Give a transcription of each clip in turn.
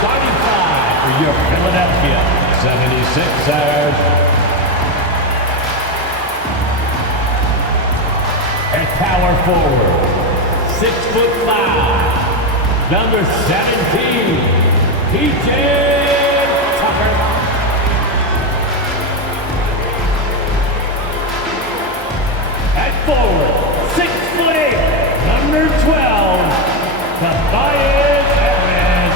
starting 5 for your Philadelphia 76ers. At power forward, 6'5", number 17, PJ Tucker. At forward, 6'8", number 12, Tobias Harris.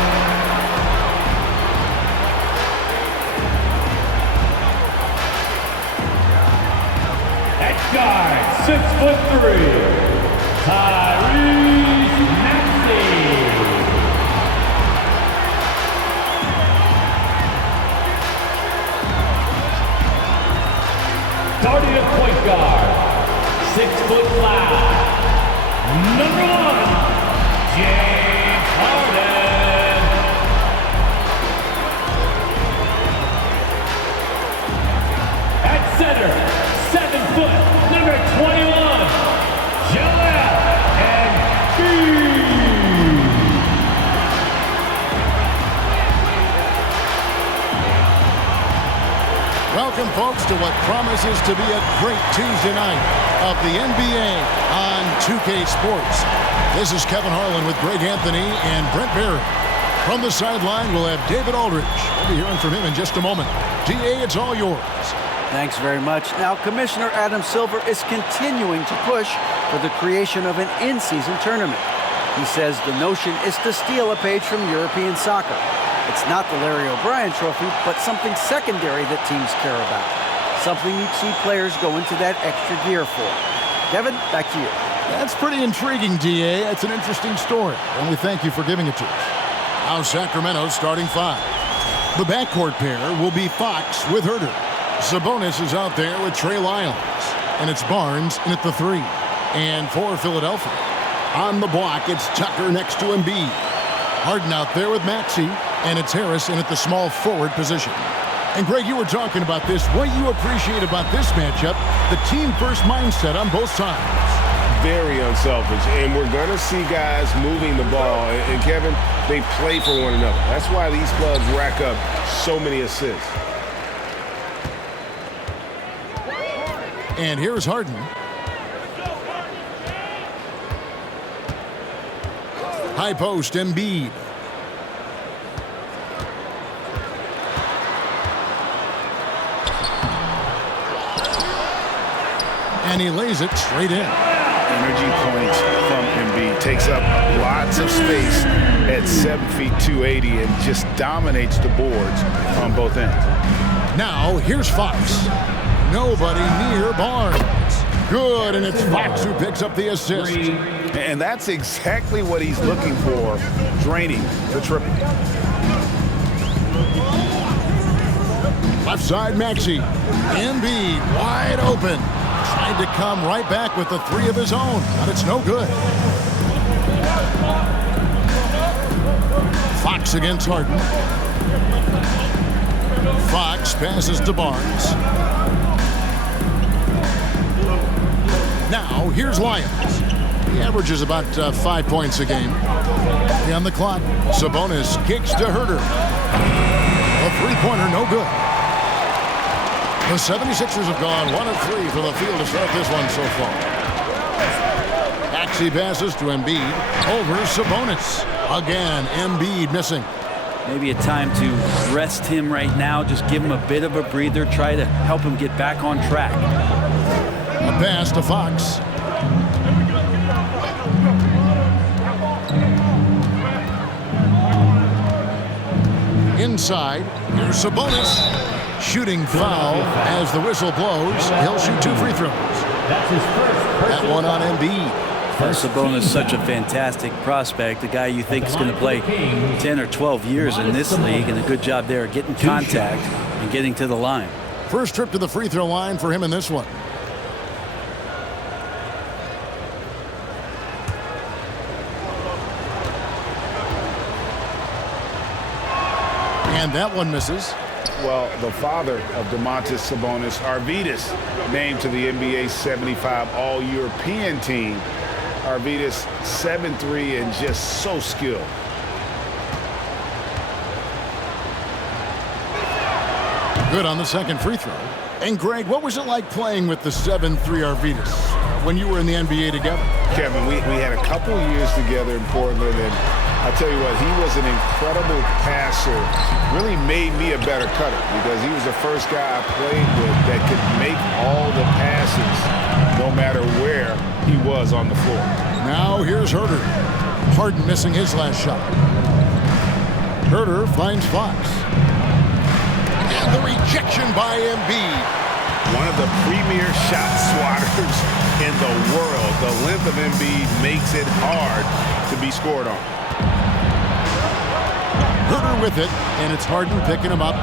At guard, 6'3", Tyrese Maxey. Starting at point guard, 6'5", number 1, James Harden. At center, 7 foot, number 21, Joel Embiid. Welcome, folks, to what promises to be a great Tuesday night of the NBA on 2K Sports. This is Kevin Harlan with Greg Anthony and Brent Barry. From the sideline, we'll have David Aldridge. We'll be hearing from him in just a moment. DA, it's all yours. Thanks very much. Now, Commissioner Adam Silver is continuing to push for the creation of an in-season tournament. He says the notion is to steal a page from European soccer. It's not the Larry O'Brien Trophy, but something secondary that teams care about. Something you'd see players go into that extra gear for. Kevin, back to you. That's pretty intriguing, DA. It's an interesting story, and we thank you for giving it to us. Now Sacramento's starting 5. The backcourt pair will be Fox with Herter. Sabonis is out there with Trey Lyles. And it's Barnes in at the 3. And for Philadelphia, on the block, it's Tucker next to Embiid. Harden out there with Maxey. And it's Harris in at the small forward position. And Greg, you were talking about this. What you appreciate about this matchup, the team-first mindset on both sides. Very unselfish. And we're going to see guys moving the ball. And Kevin, they play for one another. That's why these clubs rack up so many assists. And here's Harden. High post, Embiid. And he lays it straight in. Energy points from Embiid. Takes up lots of space at 7 feet 280 and just dominates the boards on both ends. Now, here's Fox. Nobody near Barnes. Good, and it's Fox who picks up the assist. And that's exactly what he's looking for, draining the triple. Left side, Maxey. Embiid wide open. Tried to come right back with the 3 of his own, but it's no good. Fox against Harden. Fox passes to Barnes. Now, here's Lyons. He averages about 5 points a game. On the clock, Sabonis kicks to Herter. A three-pointer, no good. The 76ers have gone 1 of 3 from the field to start this one so far. Maxey passes to Embiid. Over Sabonis. Again, Embiid missing. Maybe a time to rest him right now. Just give him a bit of a breather. Try to help him get back on track. A pass to Fox. Inside, here's Sabonis. Shooting foul as the whistle blows. He'll shoot 2 free throws. That's his first. That one on Embiid. Sabonis is such a fantastic prospect, a guy you think is going to play 10 or 12 years in this league, and a good job there getting contact and getting to the line. First trip to the free throw line for him in this one. And that one misses. Well, the father of Domantas Sabonis, Arvydas, named to the NBA 75 All-European team. Arvydas 7'3" and just so skilled. Good on the second free throw. And Greg, what was it like playing with the 7'3" Arvidas when you were in the NBA together? Kevin, we had a couple years together in Portland, and I tell you what, he was an incredible passer. Really made me a better cutter because he was the first guy I played with that could make all the passes no matter where he was on the floor. Now here's Herter. Harden missing his last shot. Herter finds Fox. And the rejection by Embiid. One of the premier shot swatters in the world. The length of Embiid makes it hard to be scored on. Herter with it, and it's Harden picking him up.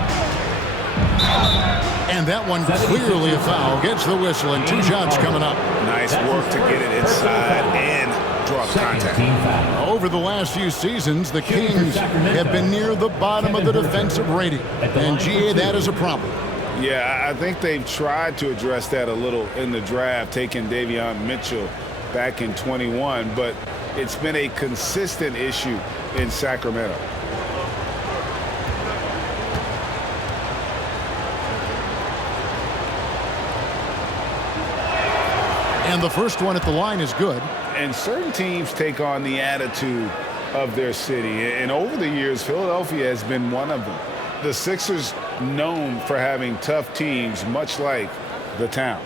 And that one clearly a foul. Gets the whistle, and 2 shots coming up. Nice work to get it inside and draw the contact. Over the last few seasons, the Kings have been near the bottom of the defensive rating. And, GA, that is a problem. Yeah, I think they've tried to address that a little in the draft, taking Davion Mitchell back in 21, but it's been a consistent issue in Sacramento. And the first one at the line is good. And certain teams take on the attitude of their city. And over the years, Philadelphia has been one of them. The Sixers known for having tough teams, much like the town.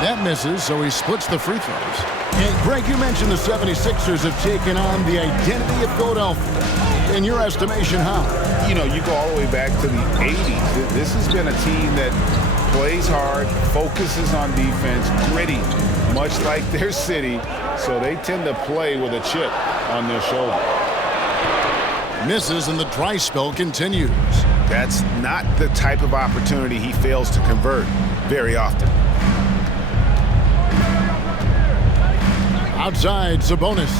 That misses, so he splits the free throws. And, Greg, you mentioned the 76ers have taken on the identity of Philadelphia. In your estimation, how? You know, you go all the way back to the 80s. This has been a team that plays hard, focuses on defense, gritty, much like their city, so they tend to play with a chip on their shoulder. Misses, and the dry spell continues. That's not the type of opportunity he fails to convert very often. Outside, Sabonis.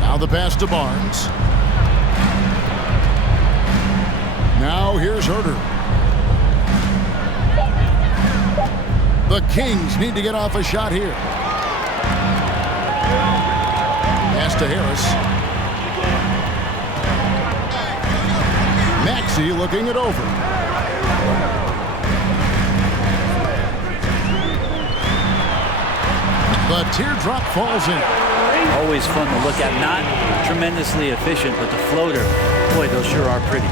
Now the pass to Barnes. Now here's Herter. The Kings need to get off a shot here. Pass to Harris. Maxey looking it over. The teardrop falls in. Always fun to look at. Not tremendously efficient, but the floater, boy, those sure are pretty.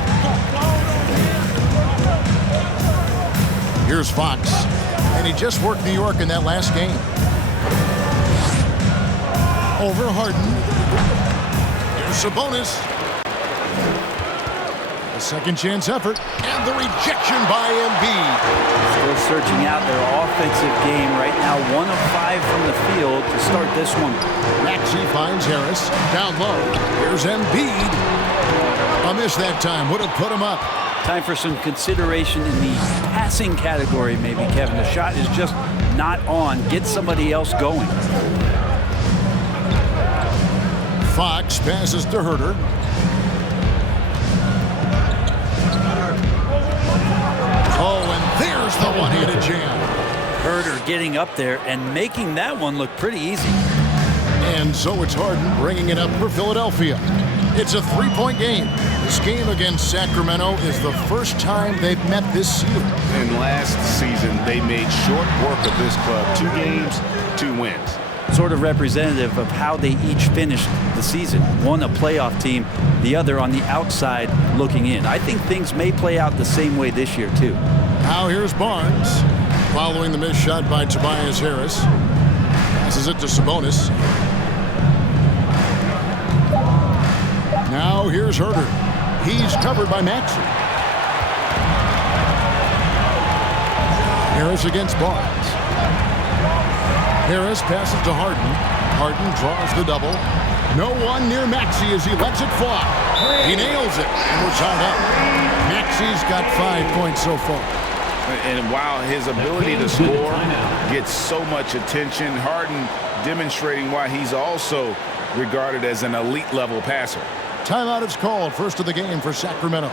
Here's Fox. And he just worked New York in that last game. Over Harden. Here's Sabonis. A second chance effort. And the rejection by Embiid. Still searching out their offensive game right now. 1 of 5 from the field to start this one. Maxey finds Harris. Down low. Here's Embiid. A miss that time. Would have put him up. Time for some consideration in the passing category, maybe, Kevin. The shot is just not on. Get somebody else going. Fox passes to Herter. Oh, and there's the one-handed jam. Herter getting up there and making that one look pretty easy. And so it's Harden bringing it up for Philadelphia. It's a 3-point game. This game against Sacramento is the first time they've met this season. And last season, they made short work of this club. 2 games, 2 wins. Sort of representative of how they each finished the season. One a playoff team, the other on the outside looking in. I think things may play out the same way this year, too. Now here's Barnes. Following the missed shot by Tobias Harris. Passes it to Sabonis. Now here's Herter. He's covered by Maxey. Harris against Barnes. Harris passes to Harden. Harden draws the double. No one near Maxey as he lets it fly. He nails it, and we're tied up. Maxey's got 5 points so far. And while his ability to score gets so much attention, Harden demonstrating why he's also regarded as an elite level passer. Timeout is called. First of the game for Sacramento.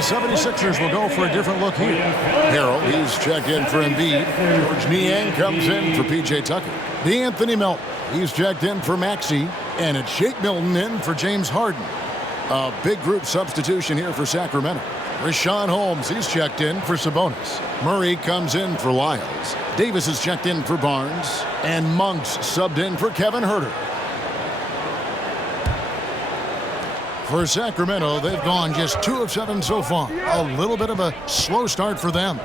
The 76ers will go for a different look here. Harrell, he's checked in for Embiid. George Niang comes in for P.J. Tucker. D'Anthony Melton, he's checked in for Maxey. And it's Shake Milton in for James Harden. A big group substitution here for Sacramento. Rashawn Holmes, he's checked in for Sabonis. Murray comes in for Lyles. Davis is checked in for Barnes. And Monk's subbed in for Kevin Huerter. For Sacramento, they've gone just 2 of 7 so far. A little bit of a slow start for them.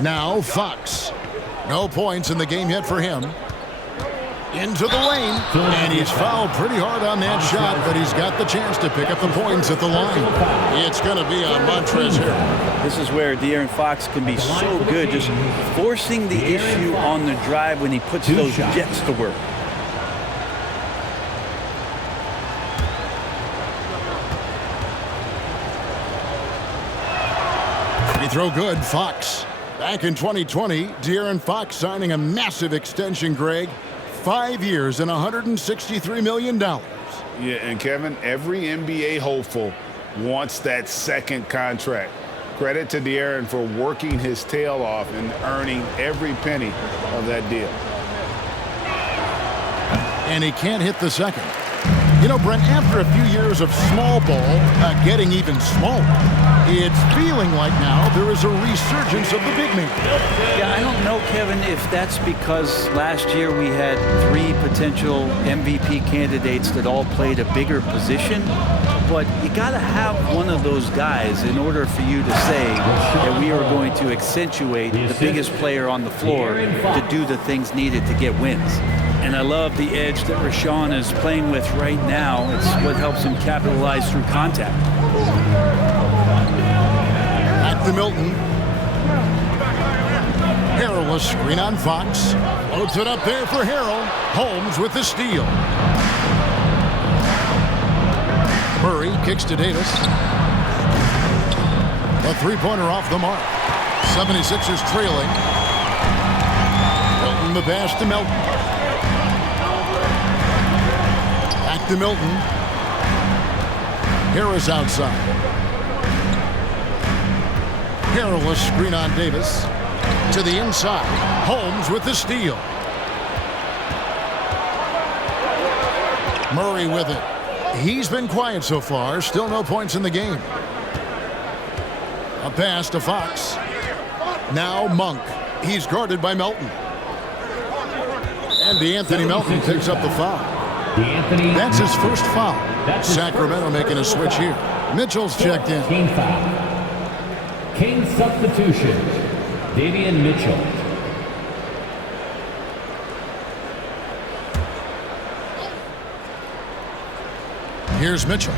Now Fox. No points in the game yet for him. Into the lane, and he's fouled pretty hard on that shot, but he's got the chance to pick up the points at the line. It's going to be on Montrezl Harrell. This is where De'Aaron Fox can be so good, just forcing the issue on the drive when he puts those jets to work. Free throw good, Fox. Back in 2020, De'Aaron Fox signing a massive extension, Greg. 5 years and $163 million. Yeah, and Kevin, every NBA hopeful wants that second contract. Credit to De'Aaron for working his tail off and earning every penny of that deal. And he can't hit the second. You know, Brent, after a few years of small ball getting even smaller, it's feeling like now there is a resurgence of the big man. Yeah, I don't know, Kevin, if that's because last year we had 3 potential MVP candidates that all played a bigger position, but you got to have one of those guys in order for you to say that we are going to accentuate the biggest player on the floor to do the things needed to get wins. And I love the edge that Rashawn is playing with right now. It's what helps him capitalize through contact. Back to Milton. Harrell, a screen on Fox. Loads it up there for Harrell. Holmes with the steal. Murray kicks to Davis. A three-pointer off the mark. 76ers trailing. Milton the pass to Melton. Back to Milton. Harris outside. Harrell, a screen on Davis. To the inside. Holmes with the steal. Murray with it. He's been quiet so far. Still no points in the game. A pass to Fox. Now Monk. He's guarded by Melton. And D'Anthony Melton picks up the foul. That's his first foul. Sacramento making a switch here. Mitchell's checked in. Team foul. King substitution. Davion Mitchell. Here's Mitchell.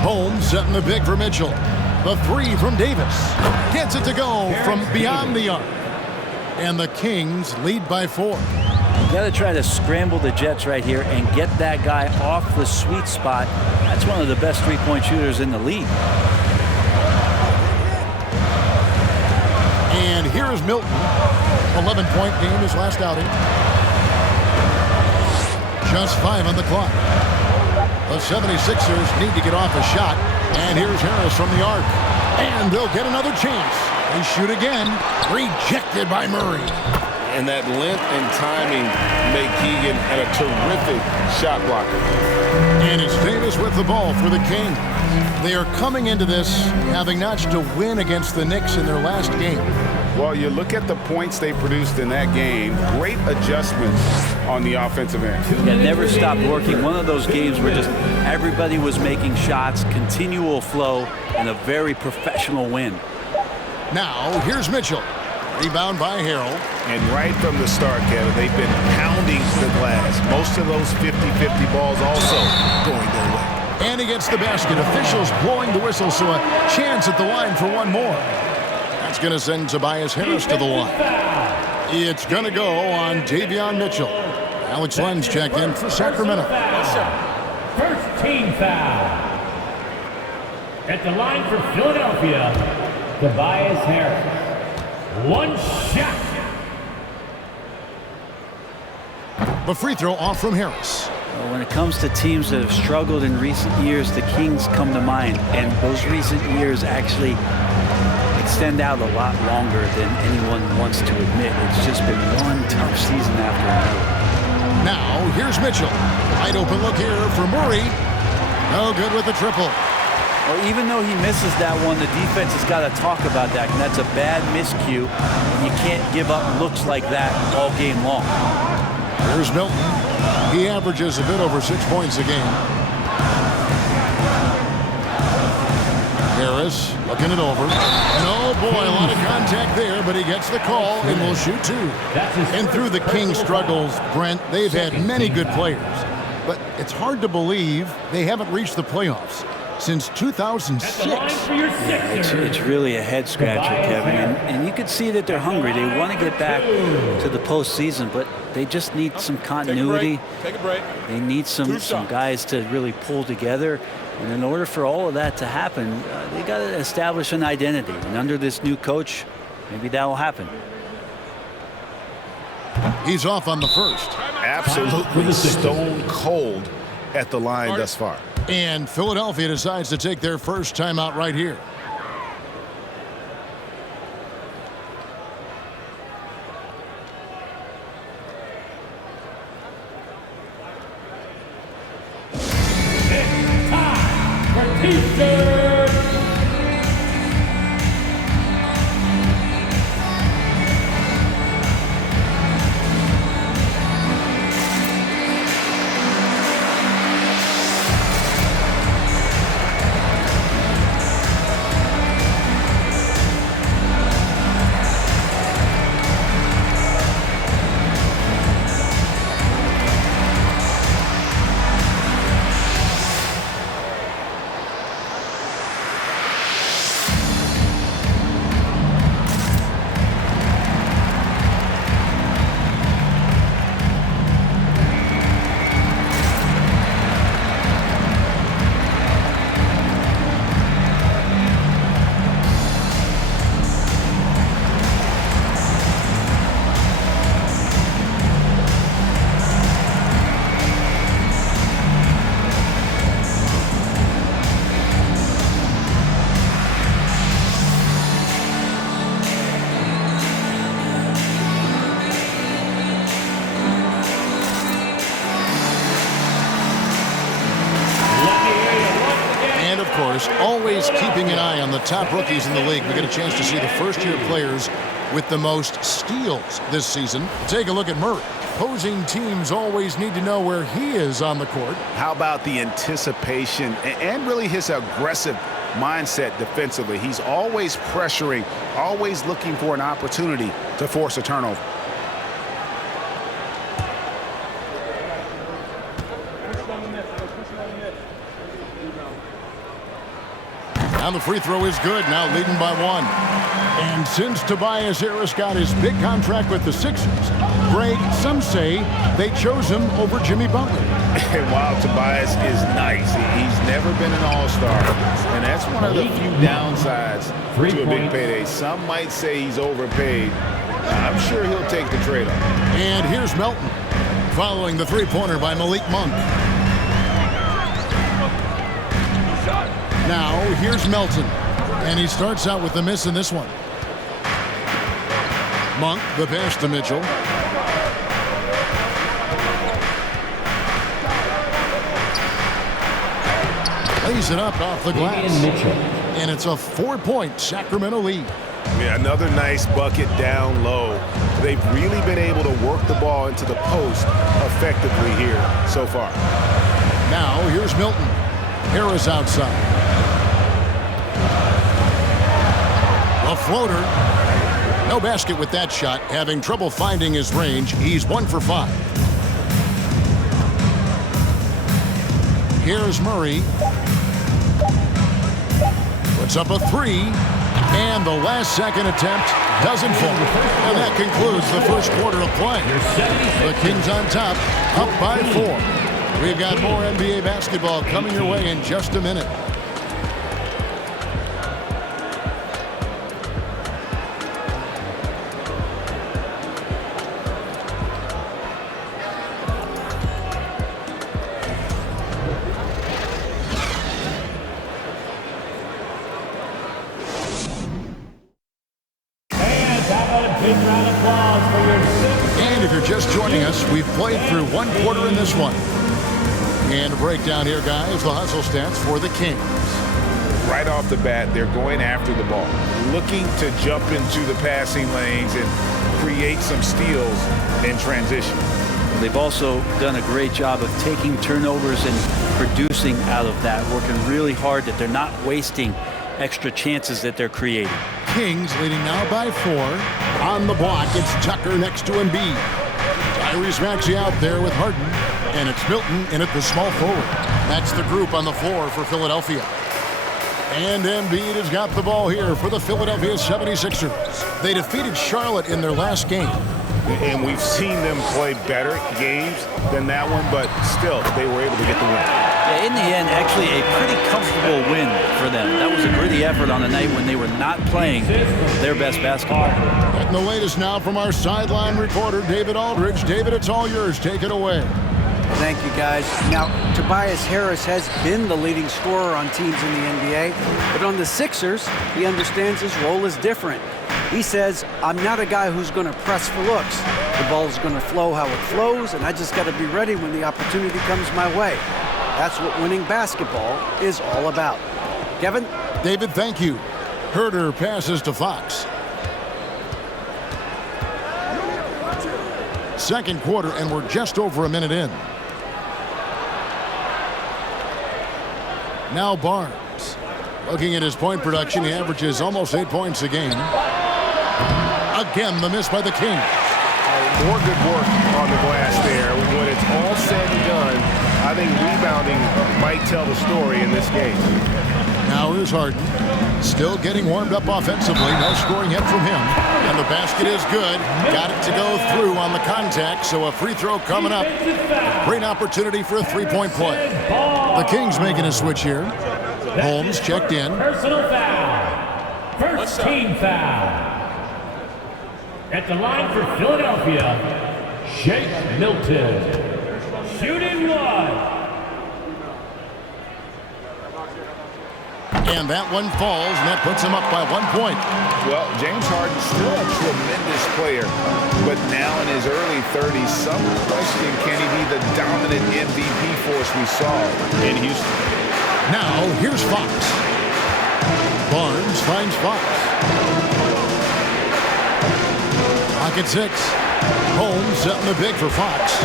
Holmes setting the big for Mitchell. The three from Davis. Gets it to go from beyond the arc. And the Kings lead by 4. You got to try to scramble the Jets right here and get that guy off the sweet spot. That's one of the best three-point shooters in the league. And here is Milton. 11-point game his last outing. Just 5 on the clock. The 76ers need to get off a shot. And here's Harris from the arc. And they'll get another chance. They shoot again. Rejected by Murray. And that length and timing make Keegan a terrific shot blocker. And it's Davis with the ball for the Kings. They are coming into this having notched a win against the Knicks in their last game. Well, you look at the points they produced in that game. Great adjustments on the offensive end. Yeah, never stopped working. One of those games where just everybody was making shots, continual flow, and a very professional win. Now, here's Mitchell. Rebound by Harrell. And right from the start, Kevin, they've been pounding the glass. Most of those 50-50 balls also going their way. And he gets the basket. Officials blowing the whistle, so a chance at the line for one more. That's going to send Tobias Harris to the line. It's going to go on Davion Mitchell. Alex Lenz checked in for Sacramento. First team foul. At the line for Philadelphia, Tobias Harris. One shot. The free throw off from Harris. When it comes to teams that have struggled in recent years, the Kings come to mind, and those recent years actually extend out a lot longer than anyone wants to admit. It's just been one tough season after another. Now, here's Mitchell. Wide open look here for Murray. No good with the triple. Well, even though he misses that one, the defense has got to talk about that, and that's a bad miscue. And you can't give up looks like that all game long. Here's Milton. He averages a bit over 6 points a game. Harris looking it over. And oh boy, a lot of contact there, but he gets the call and will shoot two. And through the Kings' struggles, Brent, they've had many good players. But it's hard to believe they haven't reached the playoffs since 2006. Yeah, it's really a head scratcher, Kevin. And you can see that they're hungry. They want to get back to the postseason, but they just need some continuity. Take a break. They need some guys to really pull together. And in order for all of that to happen, they got to establish an identity. And under this new coach, maybe that will happen. He's off on the first. Absolutely stone cold at the line thus far. And Philadelphia decides to take their first timeout right here. Always keeping an eye on the top rookies in the league. We get a chance to see the first-year players with the most steals this season. Take a look at Murray. Opposing teams always need to know where he is on the court. How about the anticipation and really his aggressive mindset defensively? He's always pressuring, always looking for an opportunity to force a turnover. And the free throw is good, now leading by one. And since Tobias Harris got his big contract with the Sixers, Greg, some say they chose him over Jimmy Butler. And while Tobias is nice, he's never been an all-star. And that's one of the few downsides to a big payday. Some might say he's overpaid. I'm sure he'll take the trade-off. And here's Melton, following the three-pointer by Malik Monk. Now, here's Melton, and he starts out with the miss in this one. Monk, the pass to Mitchell. Lays it up off the glass. And it's a 4-point Sacramento lead. Yeah, another nice bucket down low. They've really been able to work the ball into the post effectively here so far. Now, here's Milton. Harris outside. A floater. No basket with that shot. Having trouble finding his range. He's 1 for 5. Here's Murray. Puts up a 3. And the last second attempt doesn't fall. And that concludes the first quarter of play. The Kings on top, up by 4. We've got more NBA basketball coming your way in just a minute. joining us. We've played through one quarter in this one. And a breakdown here, guys. The hustle stats for the Kings. Right off the bat, they're going after the ball, looking to jump into the passing lanes and create some steals in transition. They've also done a great job of taking turnovers and producing out of that, working really hard that they're not wasting extra chances that they're creating. Kings leading now by 4. On the block, it's Tucker next to Embiid. Tyrese Maxey out there with Harden, and it's Milton in at the small forward. That's the group on the floor for Philadelphia. And Embiid has got the ball here for the Philadelphia 76ers. They defeated Charlotte in their last game. And we've seen them play better games than that one, but still, they were able to get the win. Yeah, in the end, actually a pretty comfortable win for them. That was a gritty effort on a night when they were not playing their best basketball. And the latest now from our sideline reporter, David Aldridge. David, it's all yours. Take it away. Thank you, guys. Now, Tobias Harris has been the leading scorer on teams in the NBA, but on the Sixers, he understands his role is different. He says, I'm not a guy who's going to press for looks. The ball is going to flow how it flows, and I just got to be ready when the opportunity comes my way. That's what winning basketball is all about. Kevin? David, thank you. Herder passes to Fox. Second quarter, and we're just over a minute in. Now Barnes. Looking at his point production, he averages almost 8 points a game. Again, the miss by the Kings. More good work on the glass there. When it's all said and done, I think rebounding might tell the story in this game. Now here's Harden. Still getting warmed up offensively. No scoring hit from him. And the basket is good. Got it to go through on the contact, so a free throw coming up. Great opportunity for a three-point play. The Kings making a switch here. Holmes checked in. Personal foul. First team foul. At the line for Philadelphia, Shake Milton. Shooting one. And that one falls, and that puts him up by 1 point. Well, James Harden's still a tremendous player, but now in his early 30s, some question, can he be the dominant MVP force we saw in Houston? Now, here's Fox. Barnes finds Fox. Pocket 6. Holmes setting the big for Fox.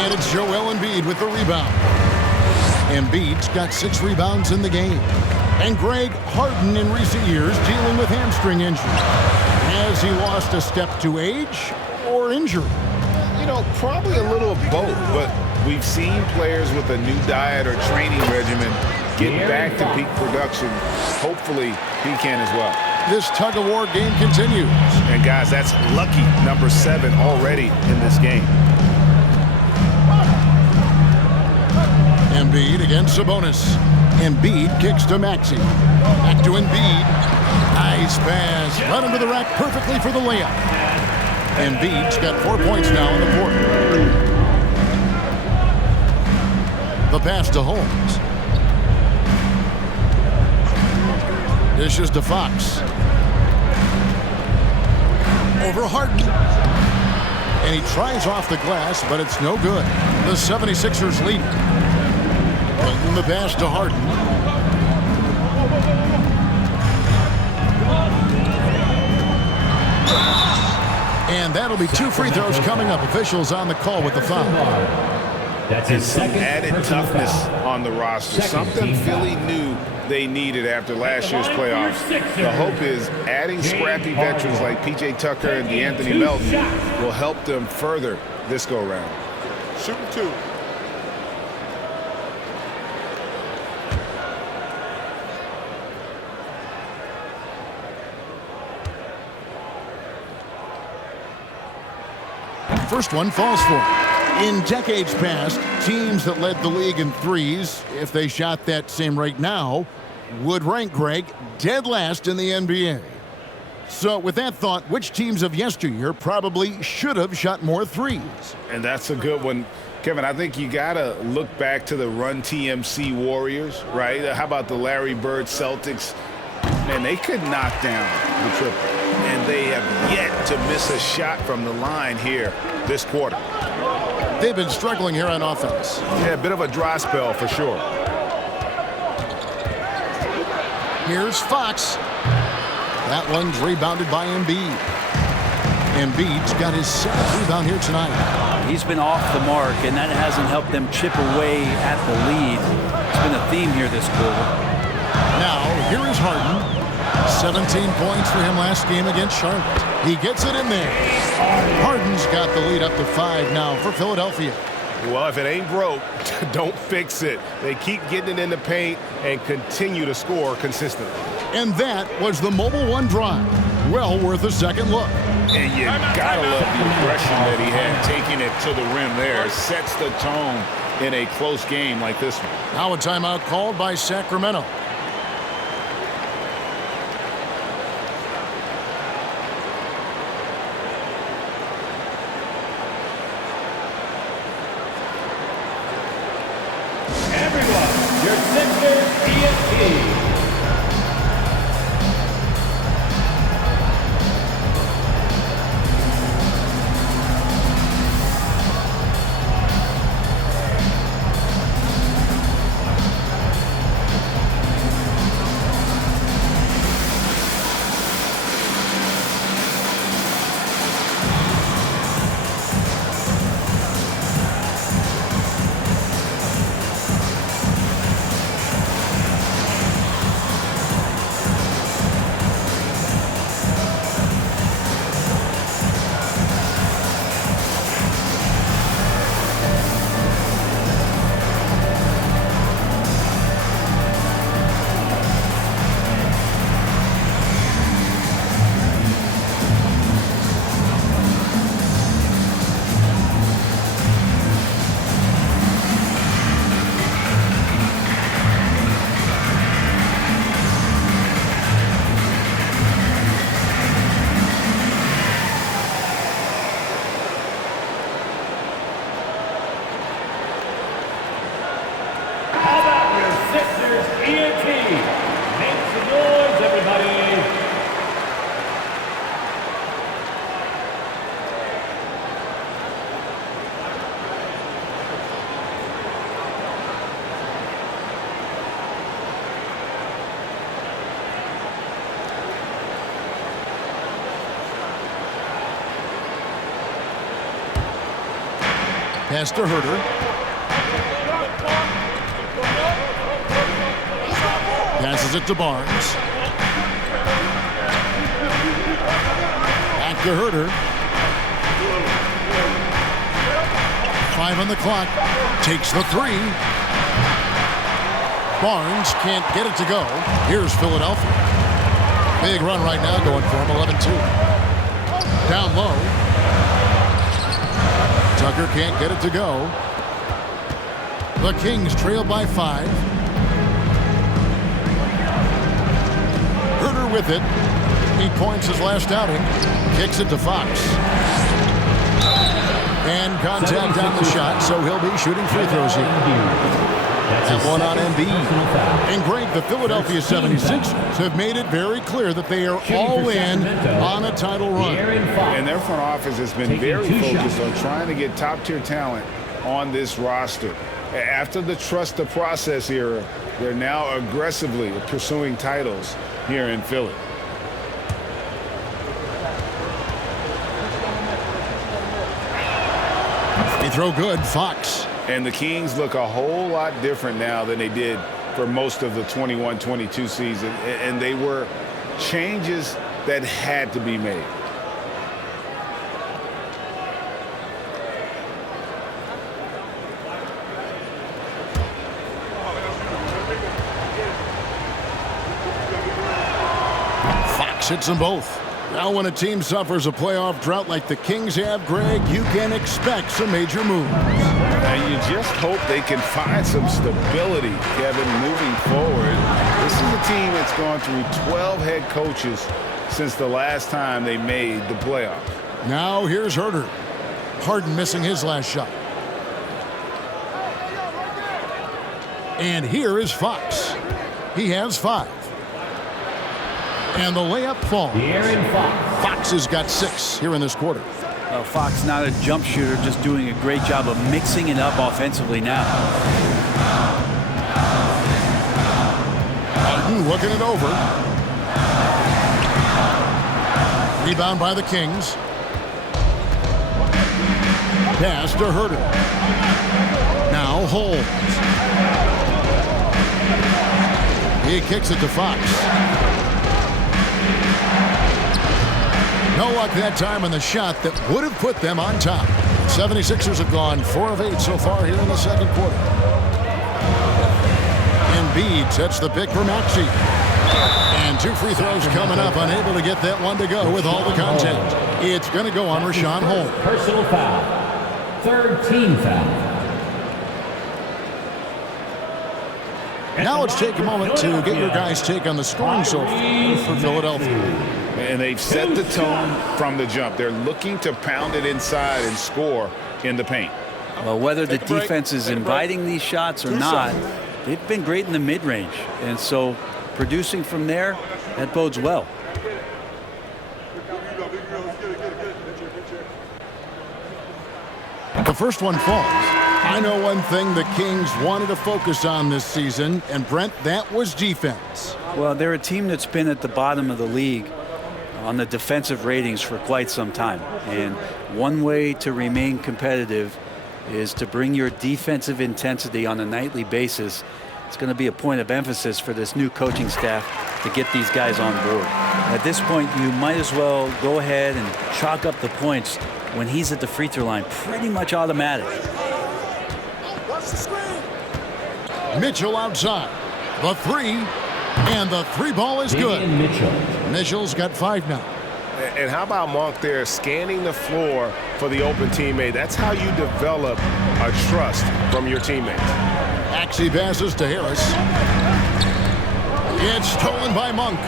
And it's Joel Embiid with the rebound. Embiid's got 6 rebounds in the game. And Greg Harden in recent years dealing with hamstring injury. Has he lost a step to age or injury? You know, probably a little of both, but we've seen players with a new diet or training regimen get back to peak production. Hopefully, he can as well. This tug-of-war game continues. And guys, that's lucky number 7 already in this game. Embiid against Sabonis. Embiid kicks to Maxey. Back to Embiid. Nice pass. Run into the rack perfectly for the layup. Embiid's got 4 points now in the quarter. The pass to Holmes. Dishes to Fox. Over Harden. And he tries off the glass, but it's no good. The 76ers lead. Milton the pass to Harden. And that'll be 2 free throws coming up. Officials on the call with the foul. That's his second added toughness on the roster. Something Philly knew they needed after last year's playoffs. The hope is adding scrappy veterans like P.J. Tucker and DeAnthony Melton will help them further this go-round. Shooting 2. First one falls for him. In decades past, teams that led the league in threes, if they shot that same rate now, would rank, Greg, dead last in the NBA. So with that thought, which teams of yesteryear probably should have shot more threes? And that's a good one. Kevin, I think you got to look back to the Run TMC Warriors, right? How about the Larry Bird Celtics? Man, they could knock down the triple. and they have yet to miss a shot from the line here this quarter. They've been struggling here on offense. Yeah, a bit of a dry spell for sure. Here's Fox. That one's rebounded by Embiid. Embiid's got his 7th rebound here tonight. He's been off the mark, and that hasn't helped them chip away at the lead. It's been a theme here this quarter. Now, here is Harden. 17 points for him last game against Charlotte. He gets it in there. Harden's got the lead up to 5 now for Philadelphia. Well, if it ain't broke, don't fix it. They keep getting it in the paint and continue to score consistently. And that was the Mobile One drive. Well worth a second look. And you gotta love the aggression that he had taking it to the rim there. Sets the tone in a close game like this one. Now a timeout called by Sacramento. Everyone, your Sixers ESP. Pass to Herter. Passes it to Barnes. Back to Herter. 5 on the clock. Takes the 3. Barnes can't get it to go. Here's Philadelphia. Big run right now going for him, 11-2. Down low. Tucker can't get it to go. The Kings trail by 5. Herter with it. 8 points his last outing. Kicks it to Fox. And contact on the shot, so he'll be shooting free throws here. And one on Embiid. And Greg, the Philadelphia 76ers have made it very clear that they are all in on a title run. And their front office has been very focused on trying to get top-tier talent on this roster. After the trust the process era, they're now aggressively pursuing titles here in Philly. They throw good, Fox. And the Kings look a whole lot different now than they did for most of the 21-22 season. And they were changes that had to be made. Fox hits them both. Now when a team suffers a playoff drought like the Kings have, Greg, you can expect some major moves. And you just hope they can find some stability, Kevin, moving forward. This is a team that's gone through 12 head coaches since the last time they made the playoffs. Now here's Herter. Harden missing his last shot. And here is Fox. He has 5. And the layup falls. De'Aaron Fox. Fox has got 6 here in this quarter. Fox, not a jump shooter, just doing a great job of mixing it up offensively now. Harden looking it over. Rebound by the Kings. Pass to Herter. Now Holmes. He kicks it to Fox. No luck that time on the shot that would have put them on top. 76ers have gone 4 of 8 so far here in the second quarter. Embiid sets the pick for Maxey. And 2 free throws coming up, unable to get that one to go with all the contact. It's going to go on Rashawn Holmes. Personal foul. 3rd team foul. Now let's take a moment to get your guys' take on the scoring so far for Philadelphia. And they've set the tone from the jump. They're looking to pound it inside and score in the paint. Well, whether the defense is inviting these shots or not, they've been great in the mid-range. And so producing from there, that bodes well. The first one falls. I know one thing the Kings wanted to focus on this season, and Brent, that was defense. Well, they're a team that's been at the bottom of the league on the defensive ratings for quite some time. And one way to remain competitive is to bring your defensive intensity on a nightly basis. It's going to be a point of emphasis for this new coaching staff to get these guys on board. At this point, you might as well go ahead and chalk up the points when he's at the free throw line. Pretty much automatic. Mitchell outside. The 3. And the 3 ball is good. Mitchell's got 5 now. And how about Monk there scanning the floor for the open teammate? That's how you develop a trust from your teammates. Maxey passes to Harris. It's stolen by Monk.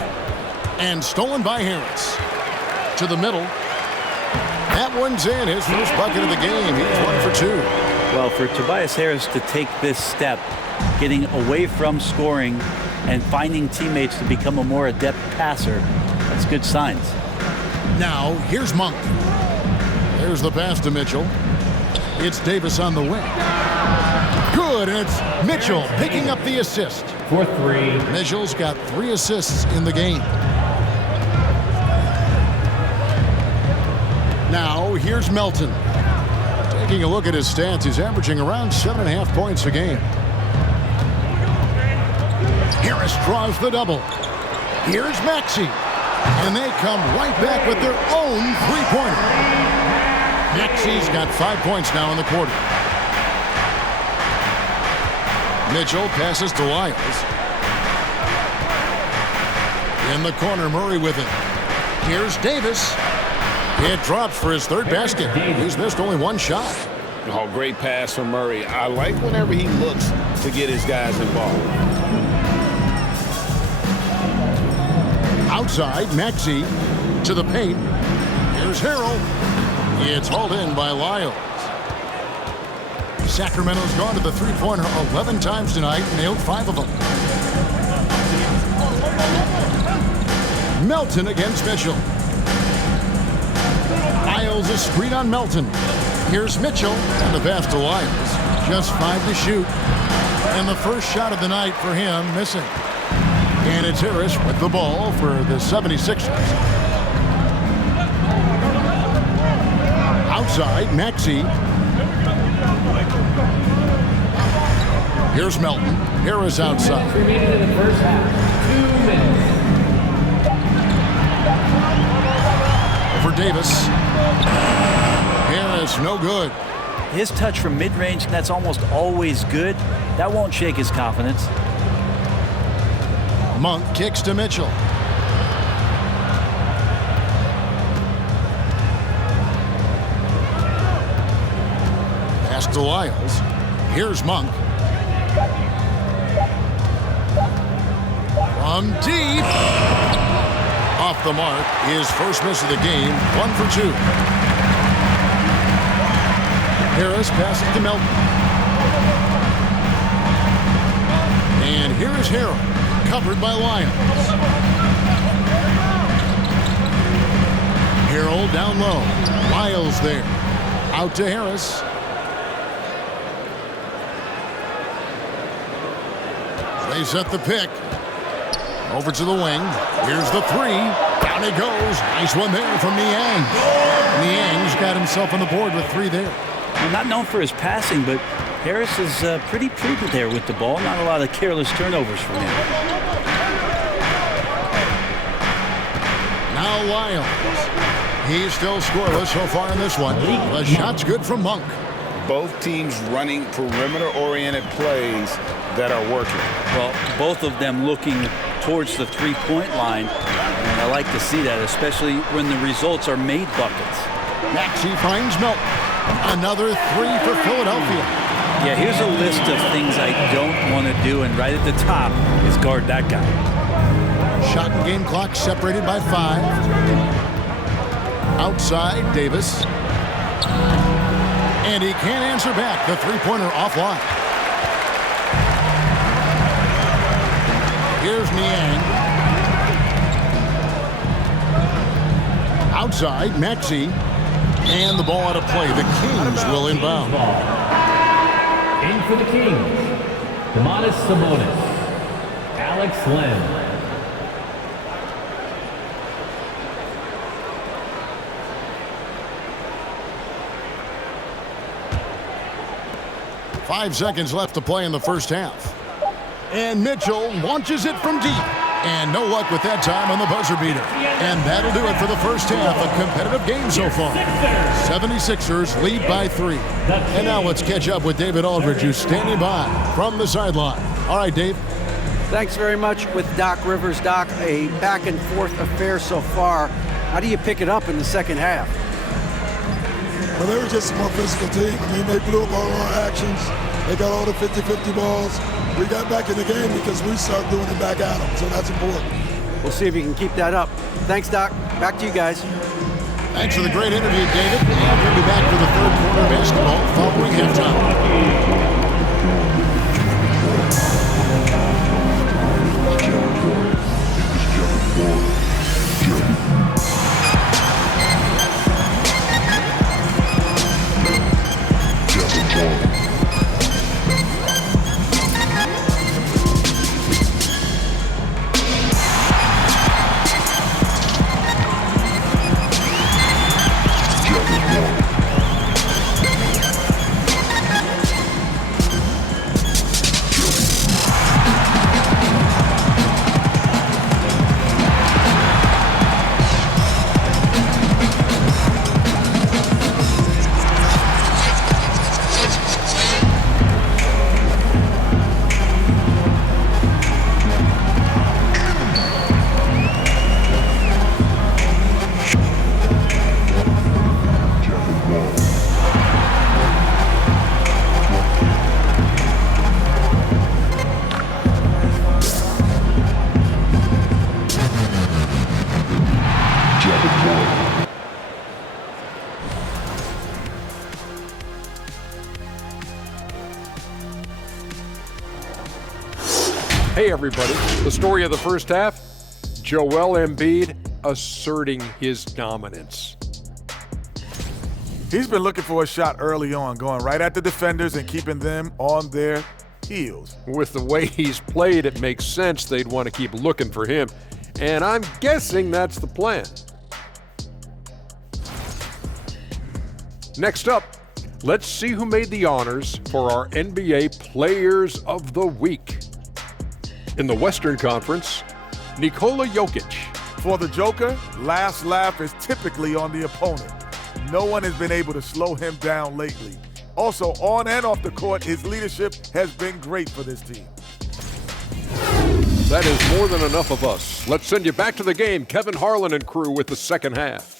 And stolen by Harris. To the middle. That one's in. His first bucket of the game. He's 1 for 2. Well, for Tobias Harris to take this step, getting away from scoring and finding teammates to become a more adept passer, that's good signs. Now, here's Monk. There's the pass to Mitchell. It's Davis on the wing. Good, and it's Mitchell picking up the assist. For 3. Mitchell's got 3 assists in the game. Now, here's Melton. Taking a look at his stats, he's averaging around 7.5 points a game. Harris draws the double. Here's Maxey. And they come right back with their own three-pointer. Maxey's got 5 points now in the quarter. Mitchell passes to Lyles. In the corner, Murray with it. Here's Davis. It drops for his 3rd basket. He's missed only 1 shot. Oh, great pass from Murray. I like whenever he looks to get his guys involved. Outside, Maxey to the paint. Here's Harrell. It's hauled in by Lyles. Sacramento's gone to the three-pointer 11 times tonight, nailed 5 of them. Melton against Mitchell. Lyles a screen on Melton. Here's Mitchell and the pass to Lyles. Just 5 to shoot. And the first shot of the night for him missing. And it's Harris with the ball for the 76ers. Outside, Maxey. Here's Melton. Harris outside. Remaining in the first half. 2 minutes. For Davis. Harris, no good. His touch from mid-range, that's almost always good. That won't shake his confidence. Monk kicks to Mitchell. Pass to Lyles. Here's Monk. From deep. Off the mark. His first miss of the game. 1 for 2. Harris passes to Melton. And here is Harrell. Covered by Lyons. Carroll down low. Lyles there. Out to Harris. They set the pick. Over to the wing. Here's the three. Down he goes. Nice one there from Niang. Niang's got himself on the board with 3 there. Well, not known for his passing, but Harris is pretty prudent there with the ball. Not a lot of careless turnovers from him. Now Lyles. He's still scoreless so far in this one. The shot's good from Monk. Both teams running perimeter-oriented plays that are working. Well, both of them looking towards the three-point line, and I like to see that, especially when the results are made buckets. Maxey finds Melton. Another 3 for Philadelphia. Yeah, here's a list of things I don't want to do, and right at the top is guard that guy. Shot and game clock separated by 5. Outside, Davis. And he can't answer back. The three-pointer offline. Here's Niang. Outside, Maxey. And the ball out of play. The Kings will inbound. In for the Kings, Domantas Sabonis, Alex Len. 5 seconds left to play in the first half. And Mitchell launches it from deep. And no luck with that time on the buzzer beater. And that'll do it for the first half. A competitive game so far. 76ers lead by 3. And now let's catch up with David Aldridge, who's standing by from the sideline. All right, Dave. Thanks very much with Doc Rivers. Doc, a back-and-forth affair so far. How do you pick it up in the second half? Well, they were just a more physical team. I mean, they blew up all our actions. They got all the 50-50 balls. We got back in the game because we started doing it back at them, so that's important. We'll see if you can keep that up. Thanks, Doc. Back to you guys. Thanks for the great interview, David. And we'll be back for the third quarter of basketball following halftime. 1. Hey everybody, the story of the first half, Joel Embiid asserting his dominance. He's been looking for a shot early on, going right at the defenders and keeping them on their heels. With the way he's played, it makes sense they'd want to keep looking for him. And I'm guessing that's the plan. Next up, let's see who made the honors for our NBA Players of the Week. In the Western Conference, Nikola Jokic. For the Joker, last laugh is typically on the opponent. No one has been able to slow him down lately. Also, on and off the court, his leadership has been great for this team. That is more than enough of us. Let's send you back to the game, Kevin Harlan and crew with the second half.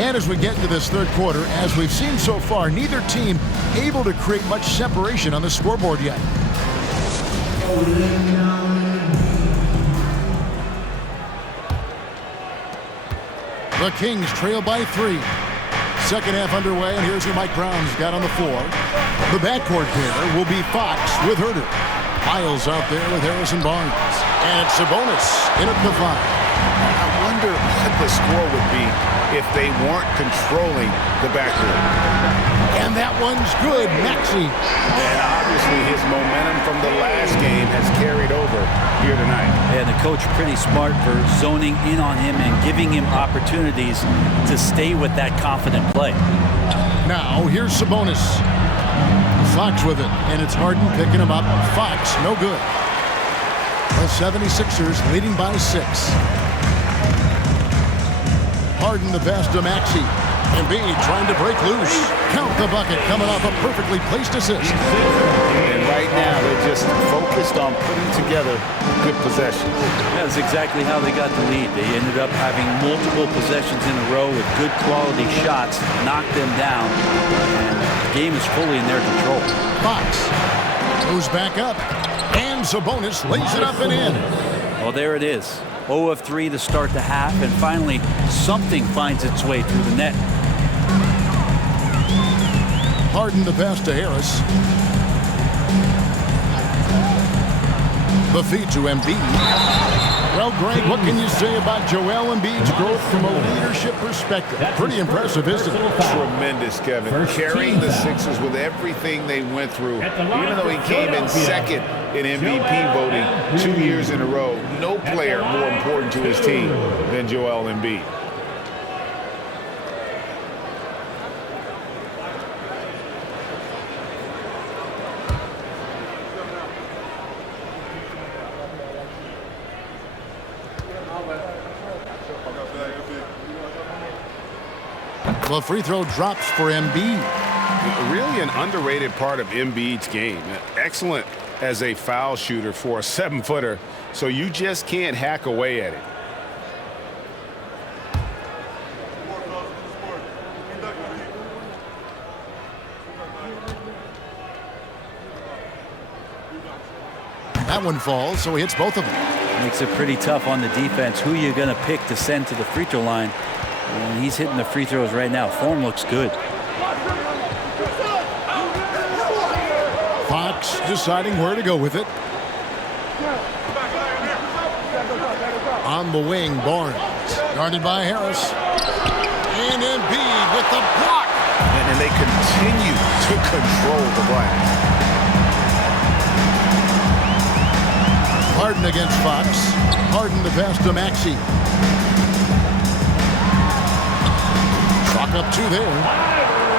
And as we get into this third quarter, as we've seen so far, neither team able to create much separation on the scoreboard yet. The Kings trail by 3. Second half underway, and here's who Mike Brown's got on the floor. The backcourt pair will be Fox with Herter. Miles out there with Harrison Barnes. And it's Sabonis in at the 5. I wonder what the score would be if they weren't controlling the backcourt. And that one's good, Maxey. And obviously his momentum from the last game has carried over here tonight. And the coach pretty smart for zoning in on him and giving him opportunities to stay with that confident play. Now, here's Sabonis. Fox with it, and it's Harden picking him up. Fox, no good. The 76ers leading by 6. Harden the pass to Maxey. Embiid trying to break loose. Count the bucket coming off a perfectly placed assist. And right now they're just focused on putting together good possessions. That's exactly how they got the lead. They ended up having multiple possessions in a row with good quality shots, knocked them down, and the game is fully in their control. Fox goes back up, and Sabonis lays it up and in. Well, there it is. 0 of 3 to start the half, and finally something finds its way through the net. Harden the pass to Harris. The feed to Embiid. Well, Greg, what can you say about Joel Embiid's growth from a leadership perspective? Pretty impressive, isn't it? Tremendous, Kevin. Carrying the Sixers with everything they went through. Even though he came in second in MVP voting 2 years in a row, no player more important to his team than Joel Embiid. The free throw drops for Embiid. Really an underrated part of Embiid's game. Excellent as a foul shooter for a 7-footer, so you just can't hack away at it. That one falls, so he hits both of them. Makes it pretty tough on the defense. Who you're going to pick to send to the free throw line. And he's hitting the free throws right now. Form looks good. Fox deciding where to go with it. On the wing, Barnes. Guarded by Harris. And Embiid with the block. And they continue to control the glass. Harden against Fox. Harden the pass to Maxey. Clock up 2 there.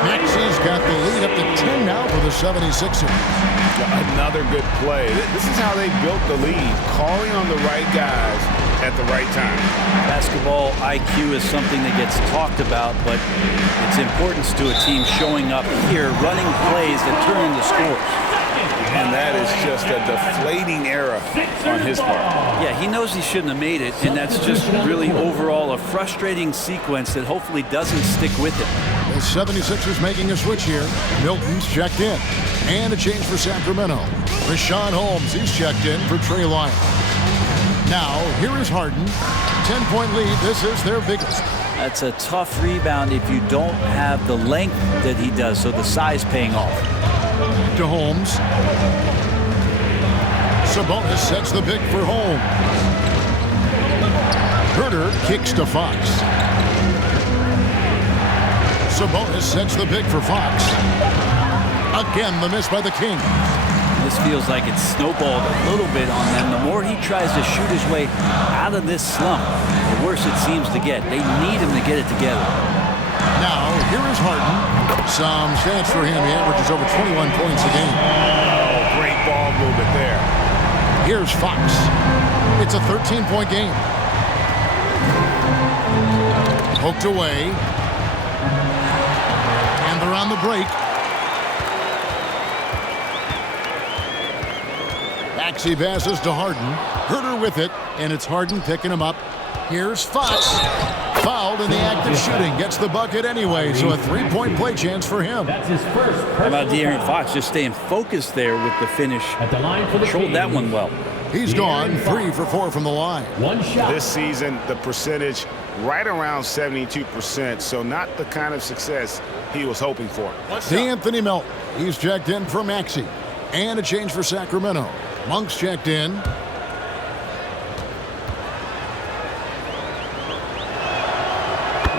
Maxey's got the lead up to 10 now for the 76ers. Another good play. This is how they built the lead, calling on the right guys at the right time. Basketball IQ is something that gets talked about, but its importance to a team showing up here, running plays that turn into scores. And that is just a deflating error on his part. Yeah, he knows he shouldn't have made it, and that's just really overall a frustrating sequence that hopefully doesn't stick with him. The 76ers making a switch here. Milton's checked in. And a change for Sacramento. Rashawn Holmes, he's checked in for Trey Lyons. Now, here is Harden. 10-point lead. This is their biggest. That's a tough rebound if you don't have the length that he does, so the size paying off. To Holmes. Sabonis sets the pick for Holmes. Herter kicks to Fox. Sabonis sets the pick for Fox. Again, the miss by the King. This feels like it's snowballed a little bit on them. The more he tries to shoot his way out of this slump, the worse it seems to get. They need him to get it together. Now, here is Harden. Some stats for him. He averages over 21 points a game. Oh, great ball movement there. Here's Fox. It's a 13-point game. Poked away. And they're on the break. Maxey passes to Harden. Herter with it, and it's Harden picking him up. Here's Fox. Fouled in the act of shooting. Gets the bucket anyway, so a 3-point play chance for him. That's his first. How about De'Aaron Fox just staying focused there with the finish? At the line for the Controlled that one well. He's gone 3 for 4 from the line. One shot. This season, the percentage right around 72%, so not the kind of success he was hoping for. D'Anthony Melton, he's checked in for Maxey. And a change for Sacramento. Monk's checked in.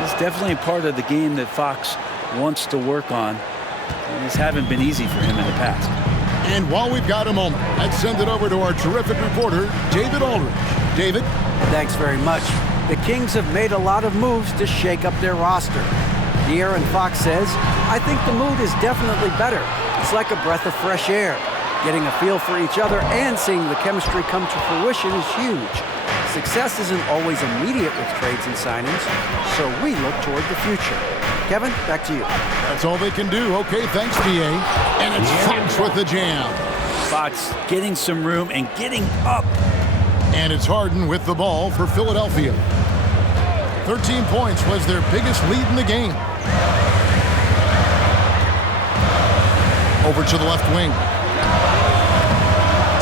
It's definitely part of the game that Fox wants to work on. These haven't been easy for him in the past. And while we've got a moment, let's send it over to our terrific reporter, David Aldridge. David? Thanks very much. The Kings have made a lot of moves to shake up their roster. De'Aaron Fox says, I think the mood is definitely better. It's like a breath of fresh air. Getting a feel for each other and seeing the chemistry come to fruition is huge. Success isn't always immediate with trades and signings, so we look toward the future. Kevin, back to you. That's all they can do. Okay, thanks, DA. And it's Fox with the jam. Fox getting some room and getting up. And it's Harden with the ball for Philadelphia. 13 points was their biggest lead in the game. Over to the left wing.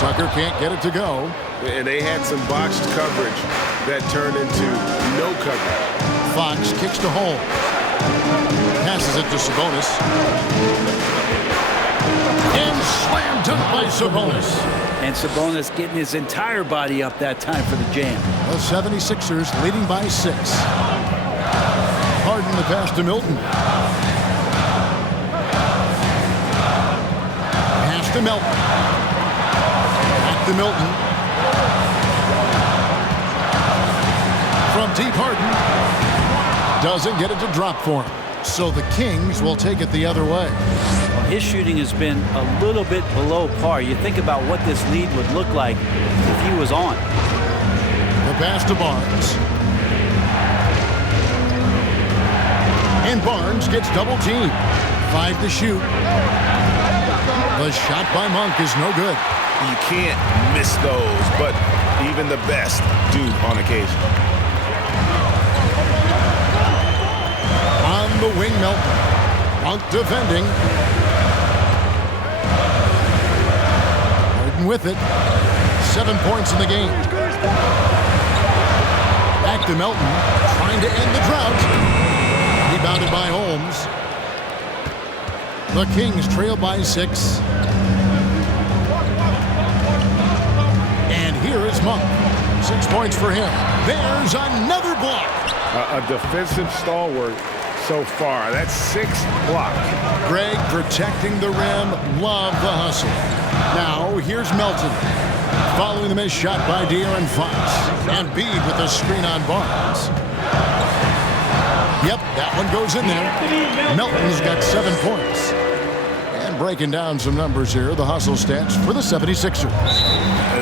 Tucker can't get it to go. And they had some botched coverage that turned into no coverage. Fox kicks to Holmes. Passes it to Sabonis. And slam dunk by Sabonis. And Sabonis getting his entire body up that time for the jam. The 76ers leading by 6. Harden the pass to Milton. Pass to Milton. Back to Milton. From deep, Harden doesn't get it to drop for him. So the Kings will take it the other way. Well, his shooting has been a little bit below par. You think about what this lead would look like if he was on. The pass to Barnes. And Barnes gets double teamed. 5 to shoot. The shot by Monk is no good. You can't miss those, but even the best do on occasion. On the wing, Melton. Monk defending. Harden with it. 7 points in the game. Back to Melton, trying to end the drought. Rebounded by Holmes. The Kings trail by 6. And here is Monk. 6 points for him. There's another block. A defensive stalwart so far. That's 6 blocks. Greg protecting the rim. Love the hustle. Now here's Melton. Following the missed shot by De'Aaron Fox. And Bede with the screen on Barnes. Yep, that one goes in there. Melton's got 7 points. And breaking down some numbers here, the hustle stats for the 76ers.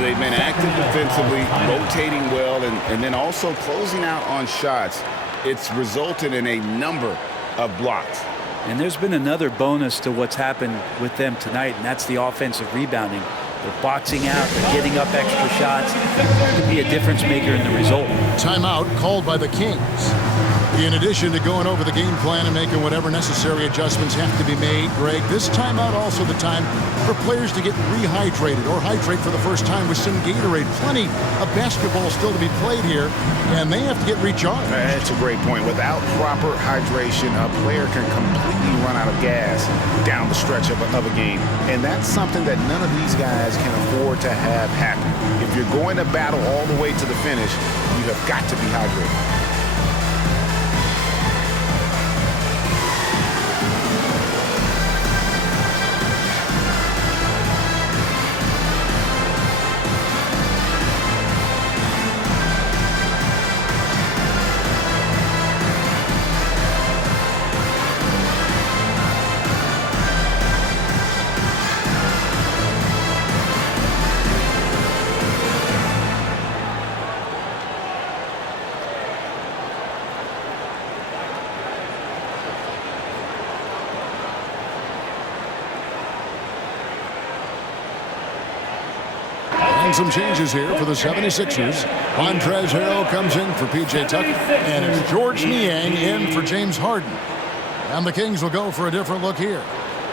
They've been active defensively, rotating well, and then also closing out on shots. It's resulted in a number of blocks. And there's been another bonus to what's happened with them tonight, and that's the offensive rebounding. They're boxing out, they're getting up extra shots. It could be a difference maker in the result. Timeout called by the Kings. In addition to going over the game plan and making whatever necessary adjustments have to be made, Greg, this timeout also the time for players to get rehydrated or hydrate for the first time with some Gatorade. Plenty of basketball still to be played here, and they have to get recharged. That's a great point. Without proper hydration, a player can completely run out of gas down the stretch of a game, and that's something that none of these guys can afford to have happen. If you're going to battle all the way to the finish, you have got to be hydrated. Some changes here for the 76ers. Montrezl Harrell comes in for P.J. Tucker. And it's George Niang in for James Harden. And the Kings will go for a different look here.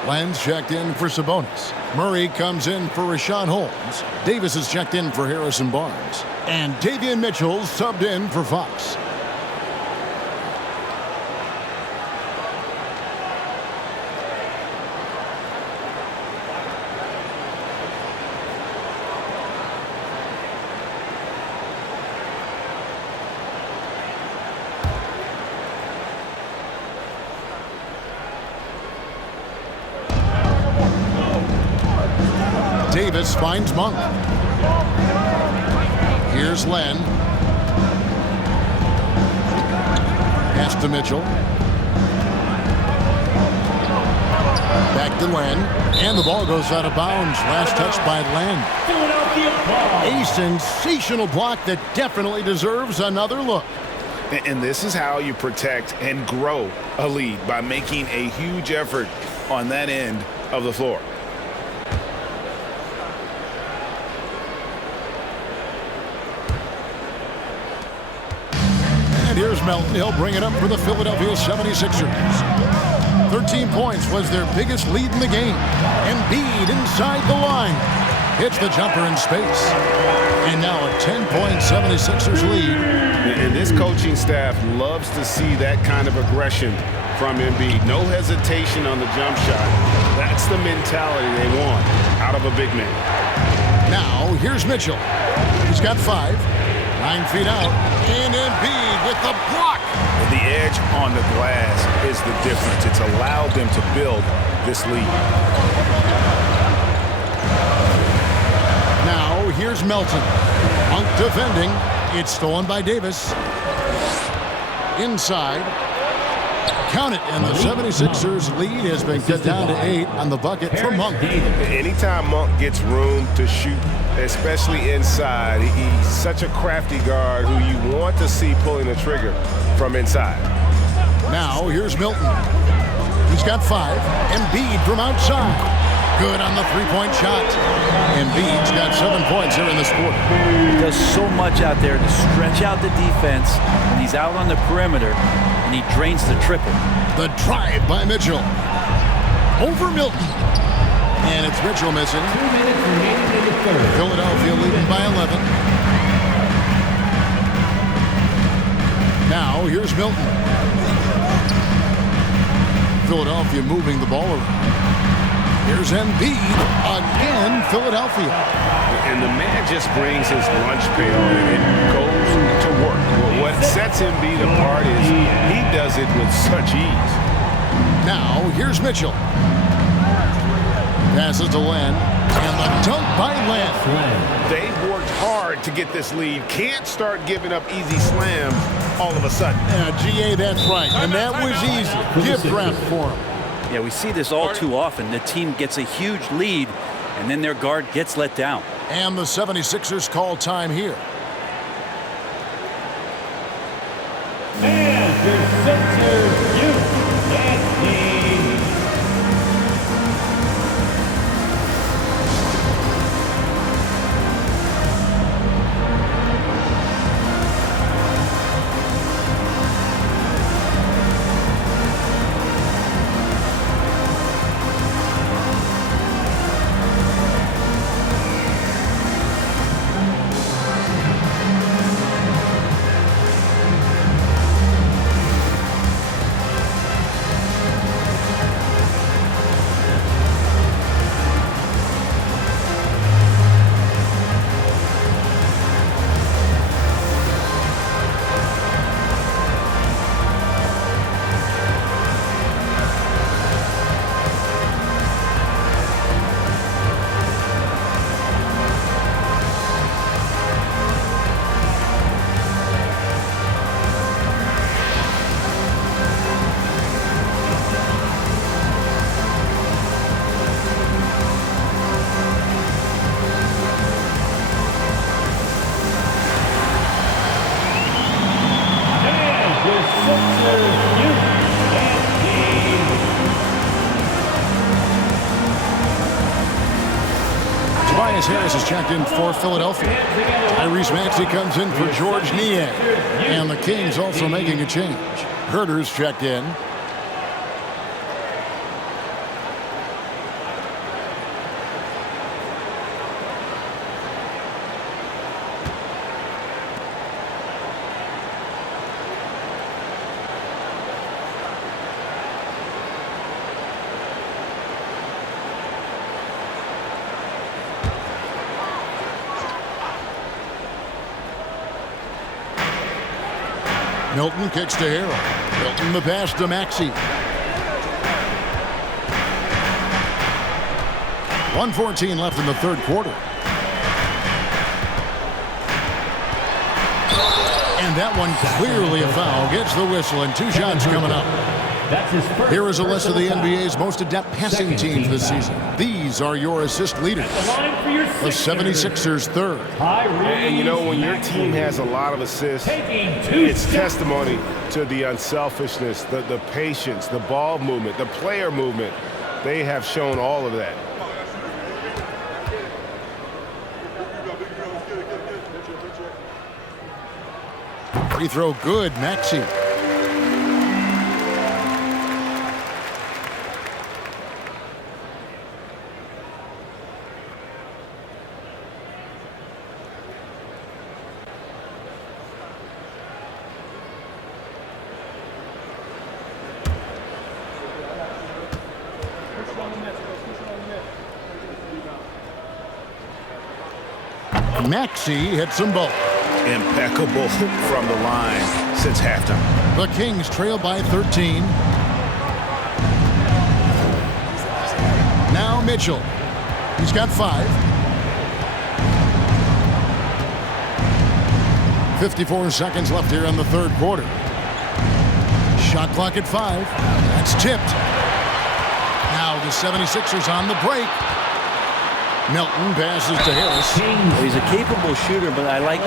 Lenz checked in for Sabonis. Murray comes in for Rashawn Holmes. Davis is checked in for Harrison Barnes. And Davion Mitchell subbed in for Fox. Davis finds Monk. Here's Len. Pass to Mitchell. Back to Len. And the ball goes out of bounds. Last touch by Len. A sensational block that definitely deserves another look. And this is how you protect and grow a lead, by making a huge effort on that end of the floor. And here's Melton. He'll bring it up for the Philadelphia 76ers. 13 points was their biggest lead in the game. Embiid inside the line. Hits the jumper in space. And now a 10-point 76ers lead. And this coaching staff loves to see that kind of aggression from Embiid. No hesitation on the jump shot. That's the mentality they want out of a big man. Now, here's Mitchell. He's got 5. 9 feet out. And Embiid with the block. The edge on the glass is the difference. It's allowed them to build this lead. Now, here's Melton. Monk defending. It's stolen by Davis. Inside. Count it, and the 76ers lead has been cut down to 8 on the bucket for Monk. Anytime Monk gets room to shoot, especially inside, he's such a crafty guard who you want to see pulling the trigger from inside. Now, here's Milton. He's got 5. Embiid from outside. Good on the three-point shot. Embiid's got 7 points here in this quarter. He does so much out there to stretch out the defense when he's out on the perimeter, and he drains the triple. The drive by Mitchell. Over Milton. And it's Mitchell missing. 2 minutes remaining in the third. Philadelphia leading by 11. Now, here's Milton. Philadelphia moving the ball around. Here's Embiid. Again, Philadelphia. And the man just brings his lunch pail and goes to work. Well, what sets Embiid apart is he does it with such ease. Now, here's Mitchell. Passes to Len. And the dunk by Len. They've worked hard to get this lead. Can't start giving up easy slams all of a sudden. Yeah, GA, that's right. And that was easy. Gift wrap for him. Yeah, we see this all too often. The team gets a huge lead, and then their guard gets let down. And the 76ers call time here. And your Sixers, you and me. Harris is checked in for Philadelphia. Tyrese Maxey comes in for George Niang. And the Kings also making a change. Herter's checked in. Milton kicks to Harrell. Milton the pass to Maxey. 1:14 left in the third quarter. And that one clearly a foul. Gets the whistle, and 2 shots coming up. That's his first. Here is a list of the NBA's most adept passing teams this season. These are your assist leaders. The 76ers third. And you know, when your team has a lot of assists, it's testimony to the unselfishness, the patience, the ball movement, the player movement. They have shown all of that. Free throw good, Maxey. Maxey hits them both. Impeccable from the line since halftime. The Kings trail by 13. Now Mitchell. He's got 5. 54 seconds left here in the third quarter. Shot clock at 5. That's tipped. Now the 76ers on the break. Milton passes to Harris. Well, he's a capable shooter, but I like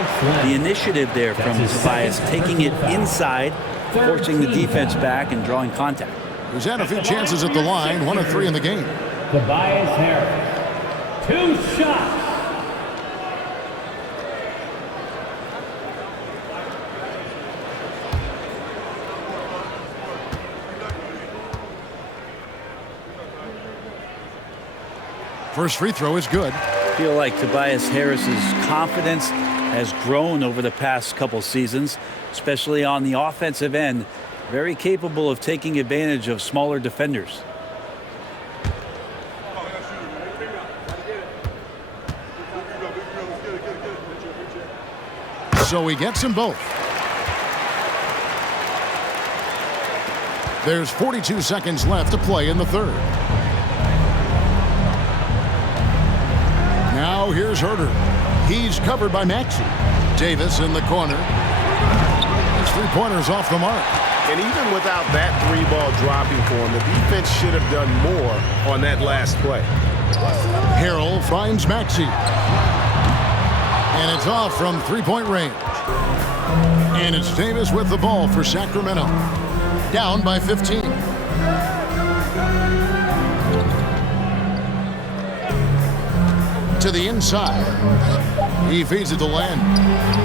the initiative there from Tobias, taking it inside, forcing the defense back, and drawing contact. He's had a few chances at the line, 1 of 3 in the game. Tobias Harris. 2 shots. First free throw is good. I feel like Tobias Harris's confidence has grown over the past couple seasons, especially on the offensive end. Very capable of taking advantage of smaller defenders. So he gets them both. There's 42 seconds left to play in the third. Now here's Herter. He's covered by Maxey. Davis in the corner. His 3-pointers off the mark. And even without that 3-ball dropping for him, the defense should have done more on that last play. Harrell finds Maxey. And it's off from 3-point range. And it's Davis with the ball for Sacramento. Down by 15. To the inside. He feeds it to Len.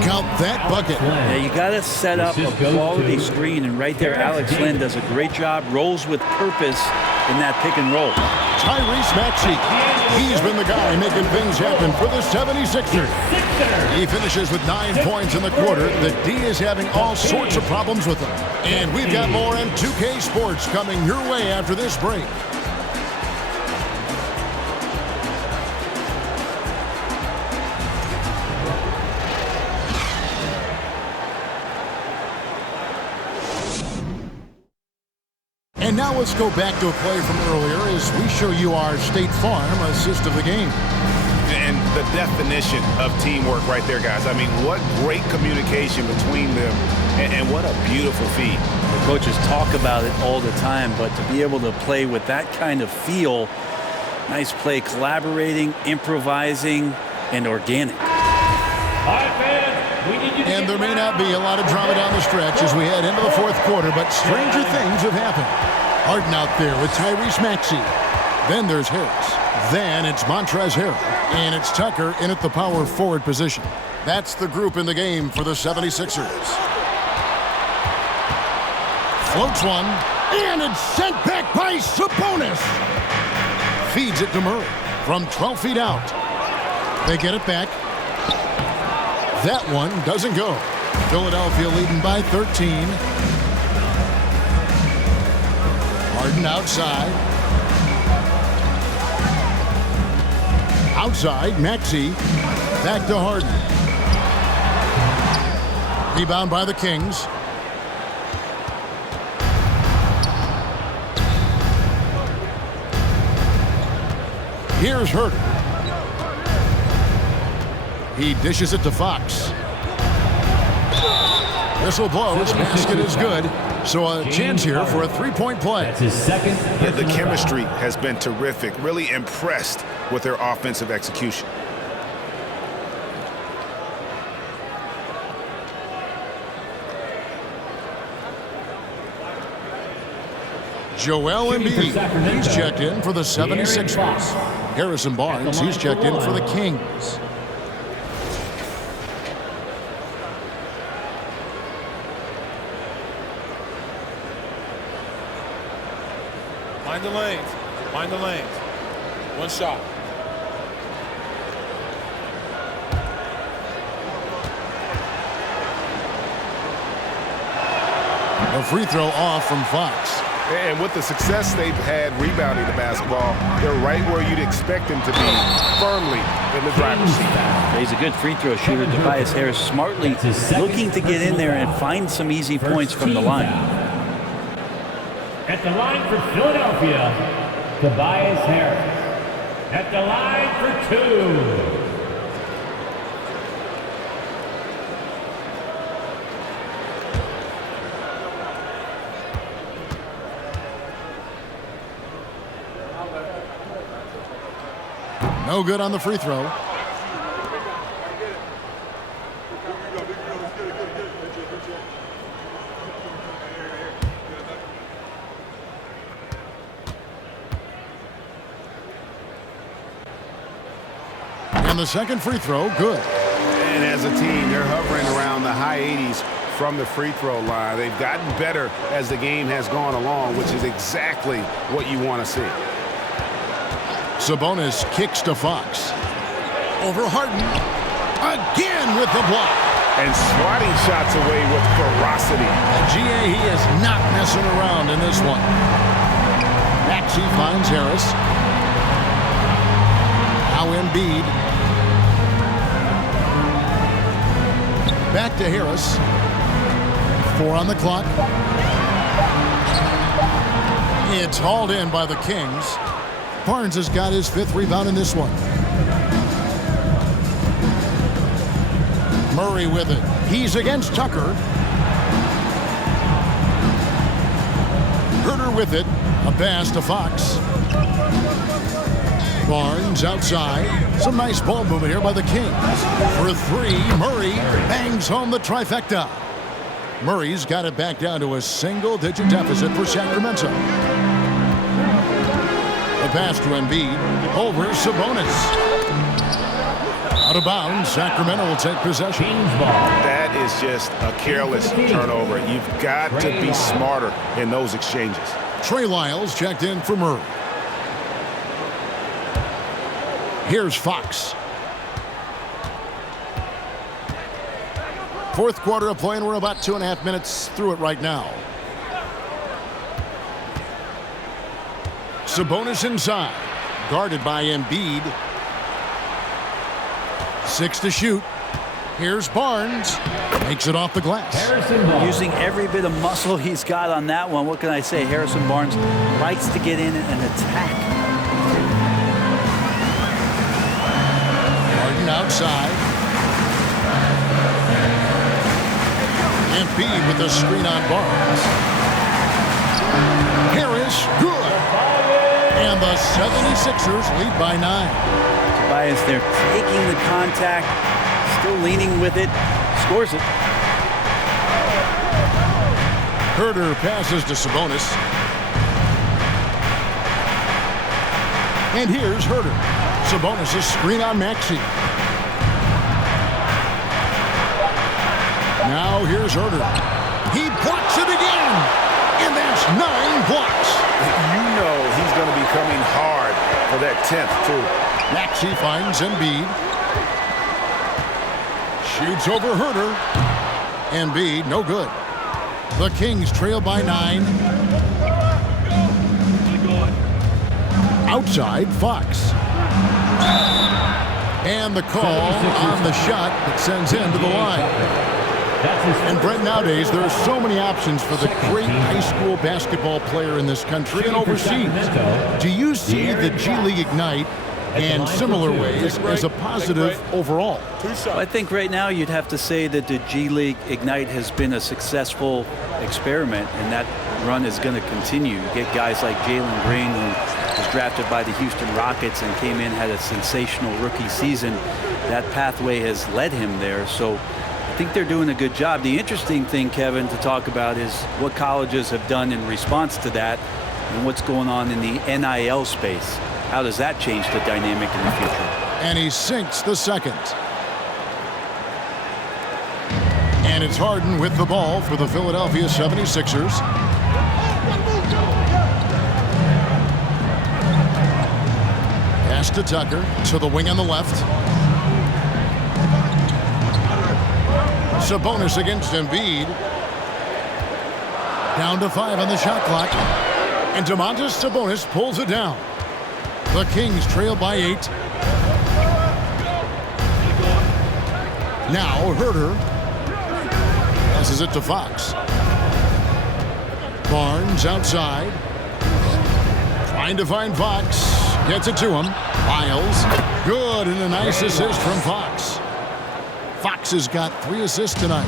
Count that bucket. Yeah, you got to set up a quality screen, and right there, Alex Len does a great job, rolls with purpose in that pick and roll. Tyrese Maxey. He's been the guy making things happen for the 76ers. He finishes with 9 points in the quarter. The D is having all sorts of problems with him. And we've got more M2K Sports coming your way after this break. And now let's go back to a play from earlier as we show you our State Farm assist of the game. And the definition of teamwork right there, guys. I mean, what great communication between them, and what a beautiful feed. The coaches talk about it all the time, but to be able to play with that kind of feel, nice play, collaborating, improvising, and organic. And there may not be a lot of drama down the stretch as we head into the fourth quarter, but stranger things have happened. Harden out there with Tyrese Maxey. Then there's Harris. Then it's Montrezl Harrell. And it's Tucker in at the power forward position. That's the group in the game for the 76ers. Floats one. And it's sent back by Sabonis. Feeds it to Murray from 12 feet out. They get it back. That one doesn't go. Philadelphia leading by 13. Harden outside. Outside, Maxey. Back to Harden. Rebound by the Kings. Here's Herter. He dishes it to Fox. Whistle blows. Basket is good. So a chance here for a three-point play. That's his second. Yeah, the chemistry has been terrific. Really impressed with their offensive execution. Joel Embiid, he's checked in for the 76ers. Harrison Barnes, he's checked in for the Kings. Mind the lanes. Mind the lanes. One shot. A free throw off from Fox. And with the success they've had rebounding the basketball, they're right where you'd expect them to be, firmly in the driver's seat. He's a good free throw shooter. Tobias Harris smartly looking to get in there and find some easy points from the line. At the line for Philadelphia, Tobias Harris. At the line for two. No good on the free throw. And the second free throw, good. And as a team, they're hovering around the high 80s from the free throw line. They've gotten better as the game has gone along, which is exactly what you want to see. Sabonis kicks to Fox. Over Harden. Again with the block. And swatting shots away with ferocity. And GA, he is not messing around in this one. Maxey finds Harris. Now Embiid. Back to Harris. 4 on the clock. It's hauled in by the Kings. Barnes has got his 5th rebound in this one. Murray with it. He's against Tucker. Herter with it. A pass to Fox. Barnes outside. Some nice ball movement here by the Kings. For 3, Murray bangs home the trifecta. Murray's got it back down to a single-digit deficit for Sacramento. The pass to Embiid. Over Sabonis. Out of bounds. Sacramento will take possession. That is just a careless turnover. You've got to be smarter in those exchanges. Trey Lyles checked in for Murray. Here's Fox. 4th quarter of play, and we're about 2.5 minutes through it right now. Sabonis inside. Guarded by Embiid. 6 to shoot. Here's Barnes. Makes it off the glass. Using every bit of muscle he's got on that one. What can I say? Harrison Barnes likes to get in and attack. Harden outside. Embiid with the screen on Barnes. Harris, good. And the 76ers lead by 9. Tobias there taking the contact, still leaning with it, scores it. Herter passes to Sabonis. And here's Herter. Sabonis' screen on Maxey. Now here's Herter. He blocks it again. And that's 9 blocks. You know he's going to be coming hard for that 10th, too. Maxey finds Embiid. Shoots over Herter. Embiid, no good. The Kings trail by 9. Outside, Fox. And the call on the shot that sends him to the line. And Brent, nowadays, there are so many options for the great high school basketball player in this country and overseas. Do you see the G League Ignite in similar ways as a positive overall. Two-shot. I think right now you'd have to say that the G League Ignite has been a successful experiment, and that run is going to continue. You get guys like Jalen Green, who was drafted by the Houston Rockets and came in, had a sensational rookie season. That pathway has led him there, so I think they're doing a good job. The interesting thing, Kevin, to talk about is what colleges have done in response to that and what's going on in the NIL space. How does that change the dynamic in the future? And he sinks the second. And it's Harden with the ball for the Philadelphia 76ers. Pass to Tucker, to the wing on the left. Sabonis against Embiid. Down to 5 on the shot clock. And Domantas Sabonis pulls it down. The Kings trail by 8. Now Herter passes it to Fox. Barnes outside. Trying to find Fox. Gets it to him. Miles. Good, and a nice assist from Fox. Fox has got 3 assists tonight.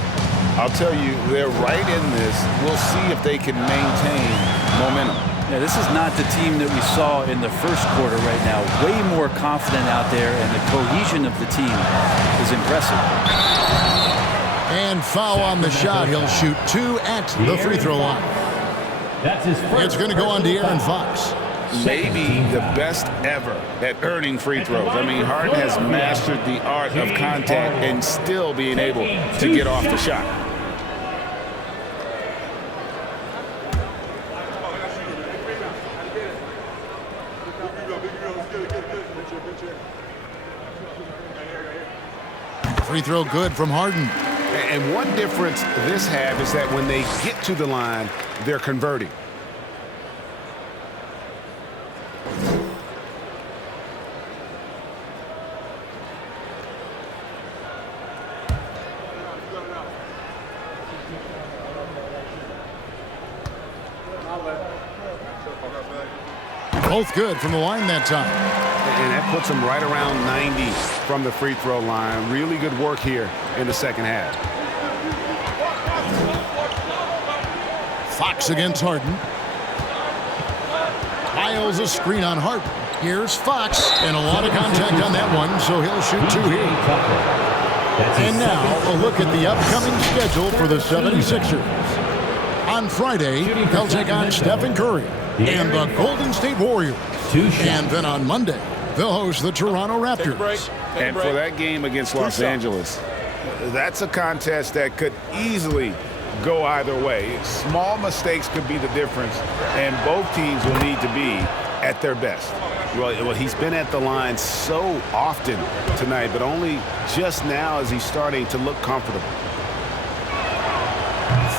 I'll tell you, they're right in this. We'll see if they can maintain momentum. Yeah, this is not the team that we saw in the first quarter right now. Way more confident out there, and the cohesion of the team is impressive. And foul on the shot. He'll shoot 2 at the free throw line. That's his first. It's going to go on De'Aaron Fox. Maybe the best ever at earning free throws. I mean, Harden has mastered the art of contact and still being able to get off the shot. Free throw good from Harden. And one difference this has is that when they get to the line, they're converting. Both good from the line that time. And that puts them right around 90 from the free throw line. Really good work here in the second half. Fox against Harden. Miles a screen on Harden. Here's Fox, and a lot of contact on that one, so he'll shoot 2 here. And now a look at the upcoming schedule for the 76ers. On Friday, they'll take on Stephen Curry and the Golden State Warriors. And then on Monday, they'll host the Toronto Raptors. And for that game against Los Angeles, that's a contest that could easily go either way. Small mistakes could be the difference, and both teams will need to be at their best. Well, he's been at the line so often tonight, but only just now is he starting to look comfortable.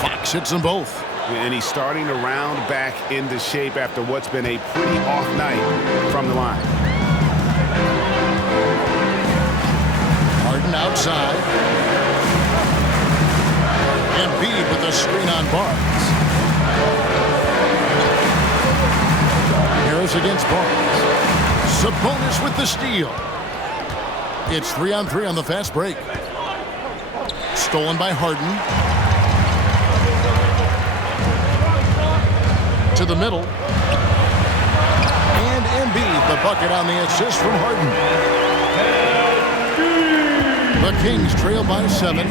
Fox hits them both. And he's starting to round back into shape after what's been a pretty off night from the line. Harden outside. Embiid with a screen on Barnes. Harris against Barnes. Sabonis with the steal. It's 3-on-3 on the fast break. Stolen by Harden. To the middle. And Embiid, the bucket on the assist from Harden. The Kings trail by 7.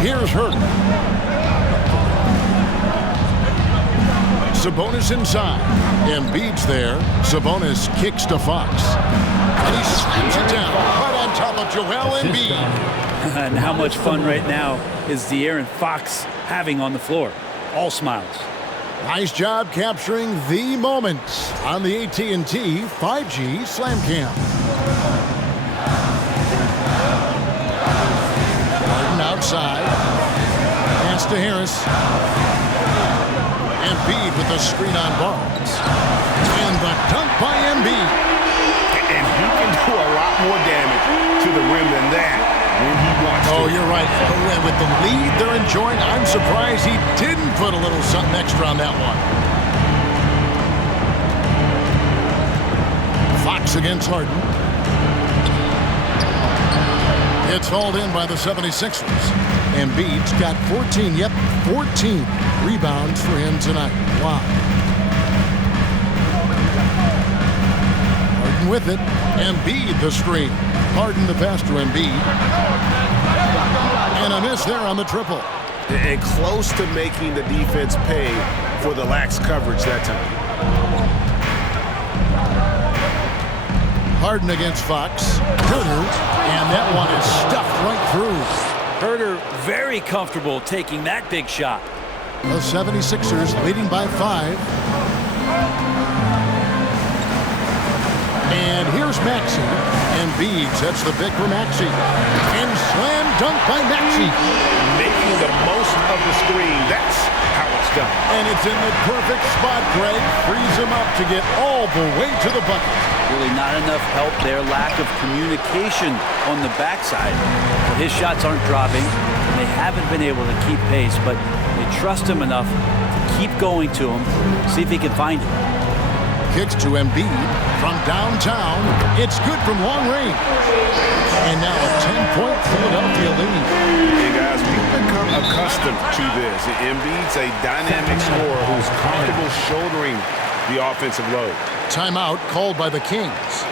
Here's Harden. Sabonis inside. Embiid's there. Sabonis kicks to Fox. And he slams it down right on top of Joel Embiid. And how much fun right now is De'Aaron Fox having on the floor? All smiles. Nice job capturing the moments on the AT&T 5G Slam Cam. Harden outside. Pass to Harris. Embiid with a screen on Barnes. And the dunk by Embiid. And he can do a lot more damage to the rim than that when he wants to. Oh, you're right. And with the lead they're enjoying, I'm surprised he didn't put a little something extra on that one. Fox against Harden. It's hauled in by the 76ers. Embiid's got 14 rebounds for him tonight. Wow. Harden with it. Embiid the screen. Harden the pass to Embiid. And a miss there on the triple. And close to making the defense pay for the lax coverage that time. Harden against Fox. Herter, and that one is stuffed right through. Herter very comfortable taking that big shot. The 76ers leading by 5. And here's Maxey. Embiid sets the pick for Maxey. And slam dunk by Maxey. Making the most of the screen. That's how it's done. And it's in the perfect spot, Greg. Frees him up to get all the way to the bucket. Really not enough help there. Lack of communication on the backside. His shots aren't dropping. They haven't been able to keep pace, but they trust him enough to keep going to him. See if he can find it. Kicks to Embiid from downtown. It's good from long range. And now a 10-point Philadelphia lead. Hey, guys, we've become accustomed to this. Embiid's a dynamic scorer who's comfortable shouldering the offensive load. Timeout called by the Kings.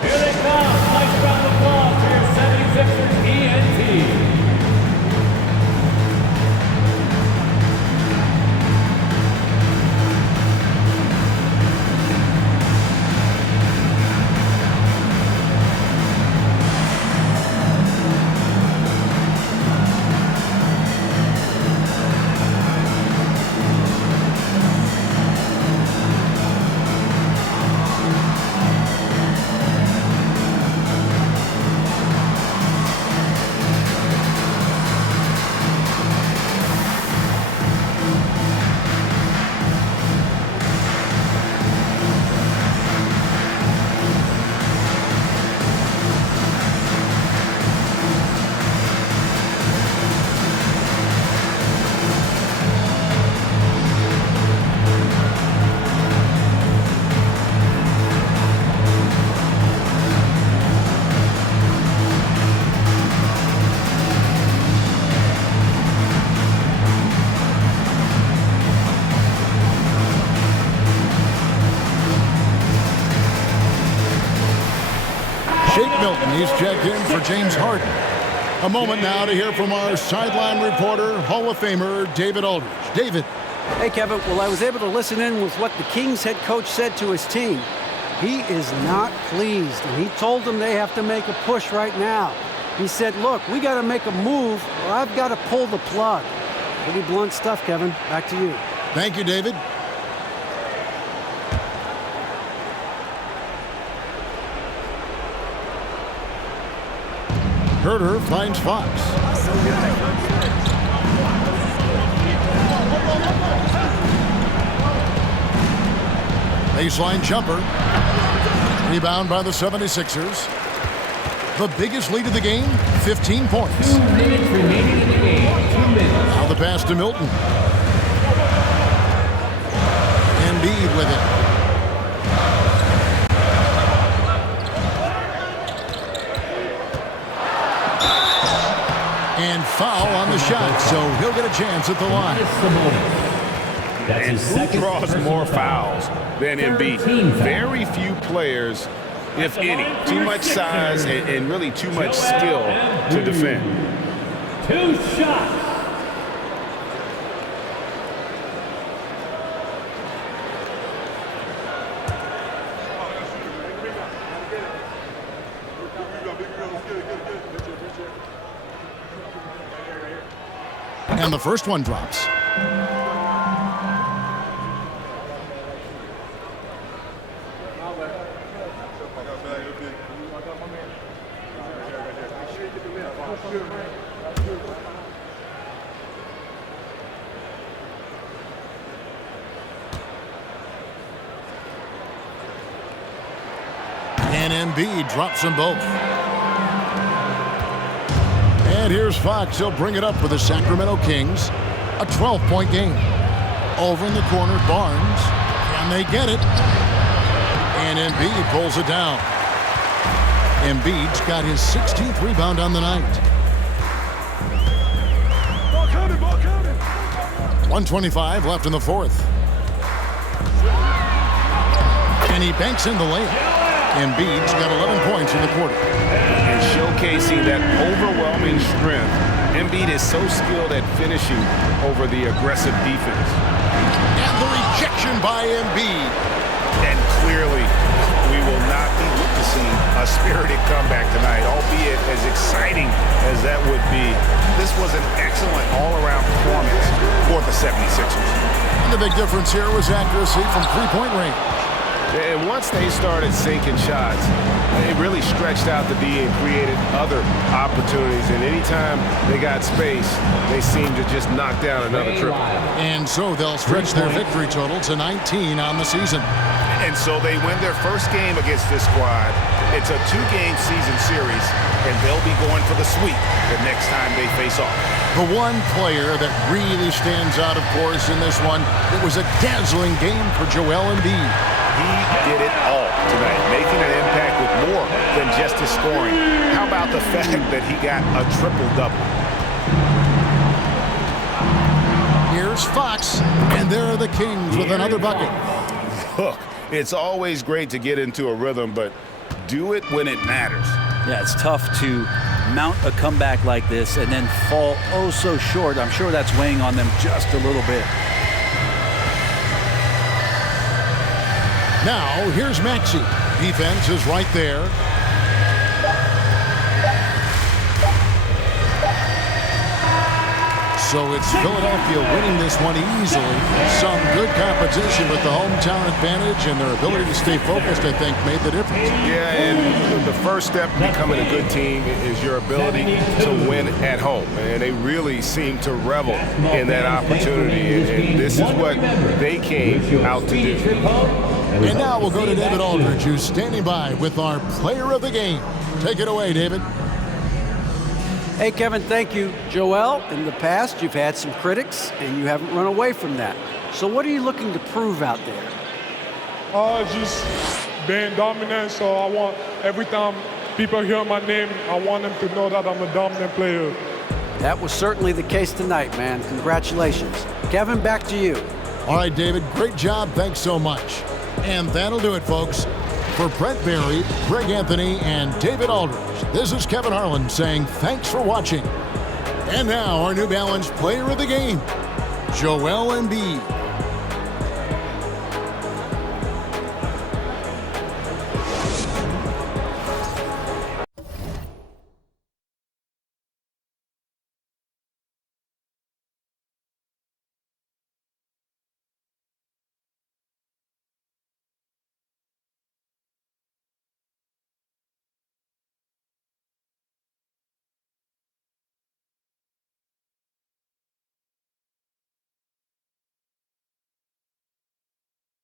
Here they come. Nice round of applause for your 76ers ENT. He's checked in for James Harden. A moment now to hear from our sideline reporter, Hall of Famer David Aldridge. David. Hey, Kevin. Well, I was able to listen in with what the Kings head coach said to his team. He is not pleased, and he told them they have to make a push right now. He said, look, we got to make a move, or I've got to pull the plug. Pretty blunt stuff, Kevin. Back to you. Thank you, David. Herter finds Fox. Baseline jumper. Rebound by the 76ers. The biggest lead of the game, 15 points. 2 minutes remaining in the game. 2 minutes. Now the pass to Milton. Embiid with it. And foul on the shot, so he'll get a chance at the line. That's And his who second draws personal more foul. fouls than Embiid? 13 fouls. Very few players, if any. Too much size and really too much skill to defend. 2 shots. And the first one drops. And Embiid drops them both. And here's Fox. He'll bring it up for the Sacramento Kings. A 12-point game. Over in the corner, Barnes. Can they get it? And Embiid pulls it down. Embiid's got his 16th rebound on the night. 1:25 left in the fourth. And he banks in the layup. Embiid's got 11 points in the quarter. And showcasing that overwhelming strength, Embiid is so skilled at finishing over the aggressive defense. And the rejection by Embiid. And clearly, we will not be witnessing a spirited comeback tonight, albeit as exciting as that would be. This was an excellent all-around performance for the 76ers. And the big difference here was accuracy from three-point range. And once they started sinking shots, it really stretched out the D and created other opportunities. And anytime they got space, they seemed to just knock down another triple. And so they'll stretch their victory total to 19 on the season. And so they win their first game against this squad. It's a two-game season series, and they'll be going for the sweep the next time they face off. The one player that really stands out, of course, in this one, it was a dazzling game for Joel Embiid. He did it all tonight, making an impact with more than just his scoring. How about the fact that he got a triple-double? Here's Fox, and there are the Kings with another bucket. Look, it's always great to get into a rhythm, but do it when it matters. Yeah, it's tough to mount a comeback like this and then fall oh so short. I'm sure that's weighing on them just a little bit. Now, here's Maxey. Defense is right there. So it's Philadelphia winning this one easily. Some good competition with the hometown advantage, and their ability to stay focused, I think, made the difference. Yeah, and the first step to becoming a good team is your ability to win at home. And they really seem to revel in that opportunity. And this is what they came out to do. And now we'll go to David Aldridge, who's standing by with our player of the game. Take it away, David. Hey, Kevin, thank you. Joel, in the past, you've had some critics, and you haven't run away from that. So what are you looking to prove out there? Just being dominant, so I want, every time people hear my name, I want them to know that I'm a dominant player. That was certainly the case tonight, man. Congratulations. Kevin, back to you. All right, David, great job. Thanks so much. And that'll do it, folks. For Brent Barry, Greg Anthony, and David Aldridge, this is Kevin Harlan saying thanks for watching. And now our New Balance player of the game, Joel Embiid.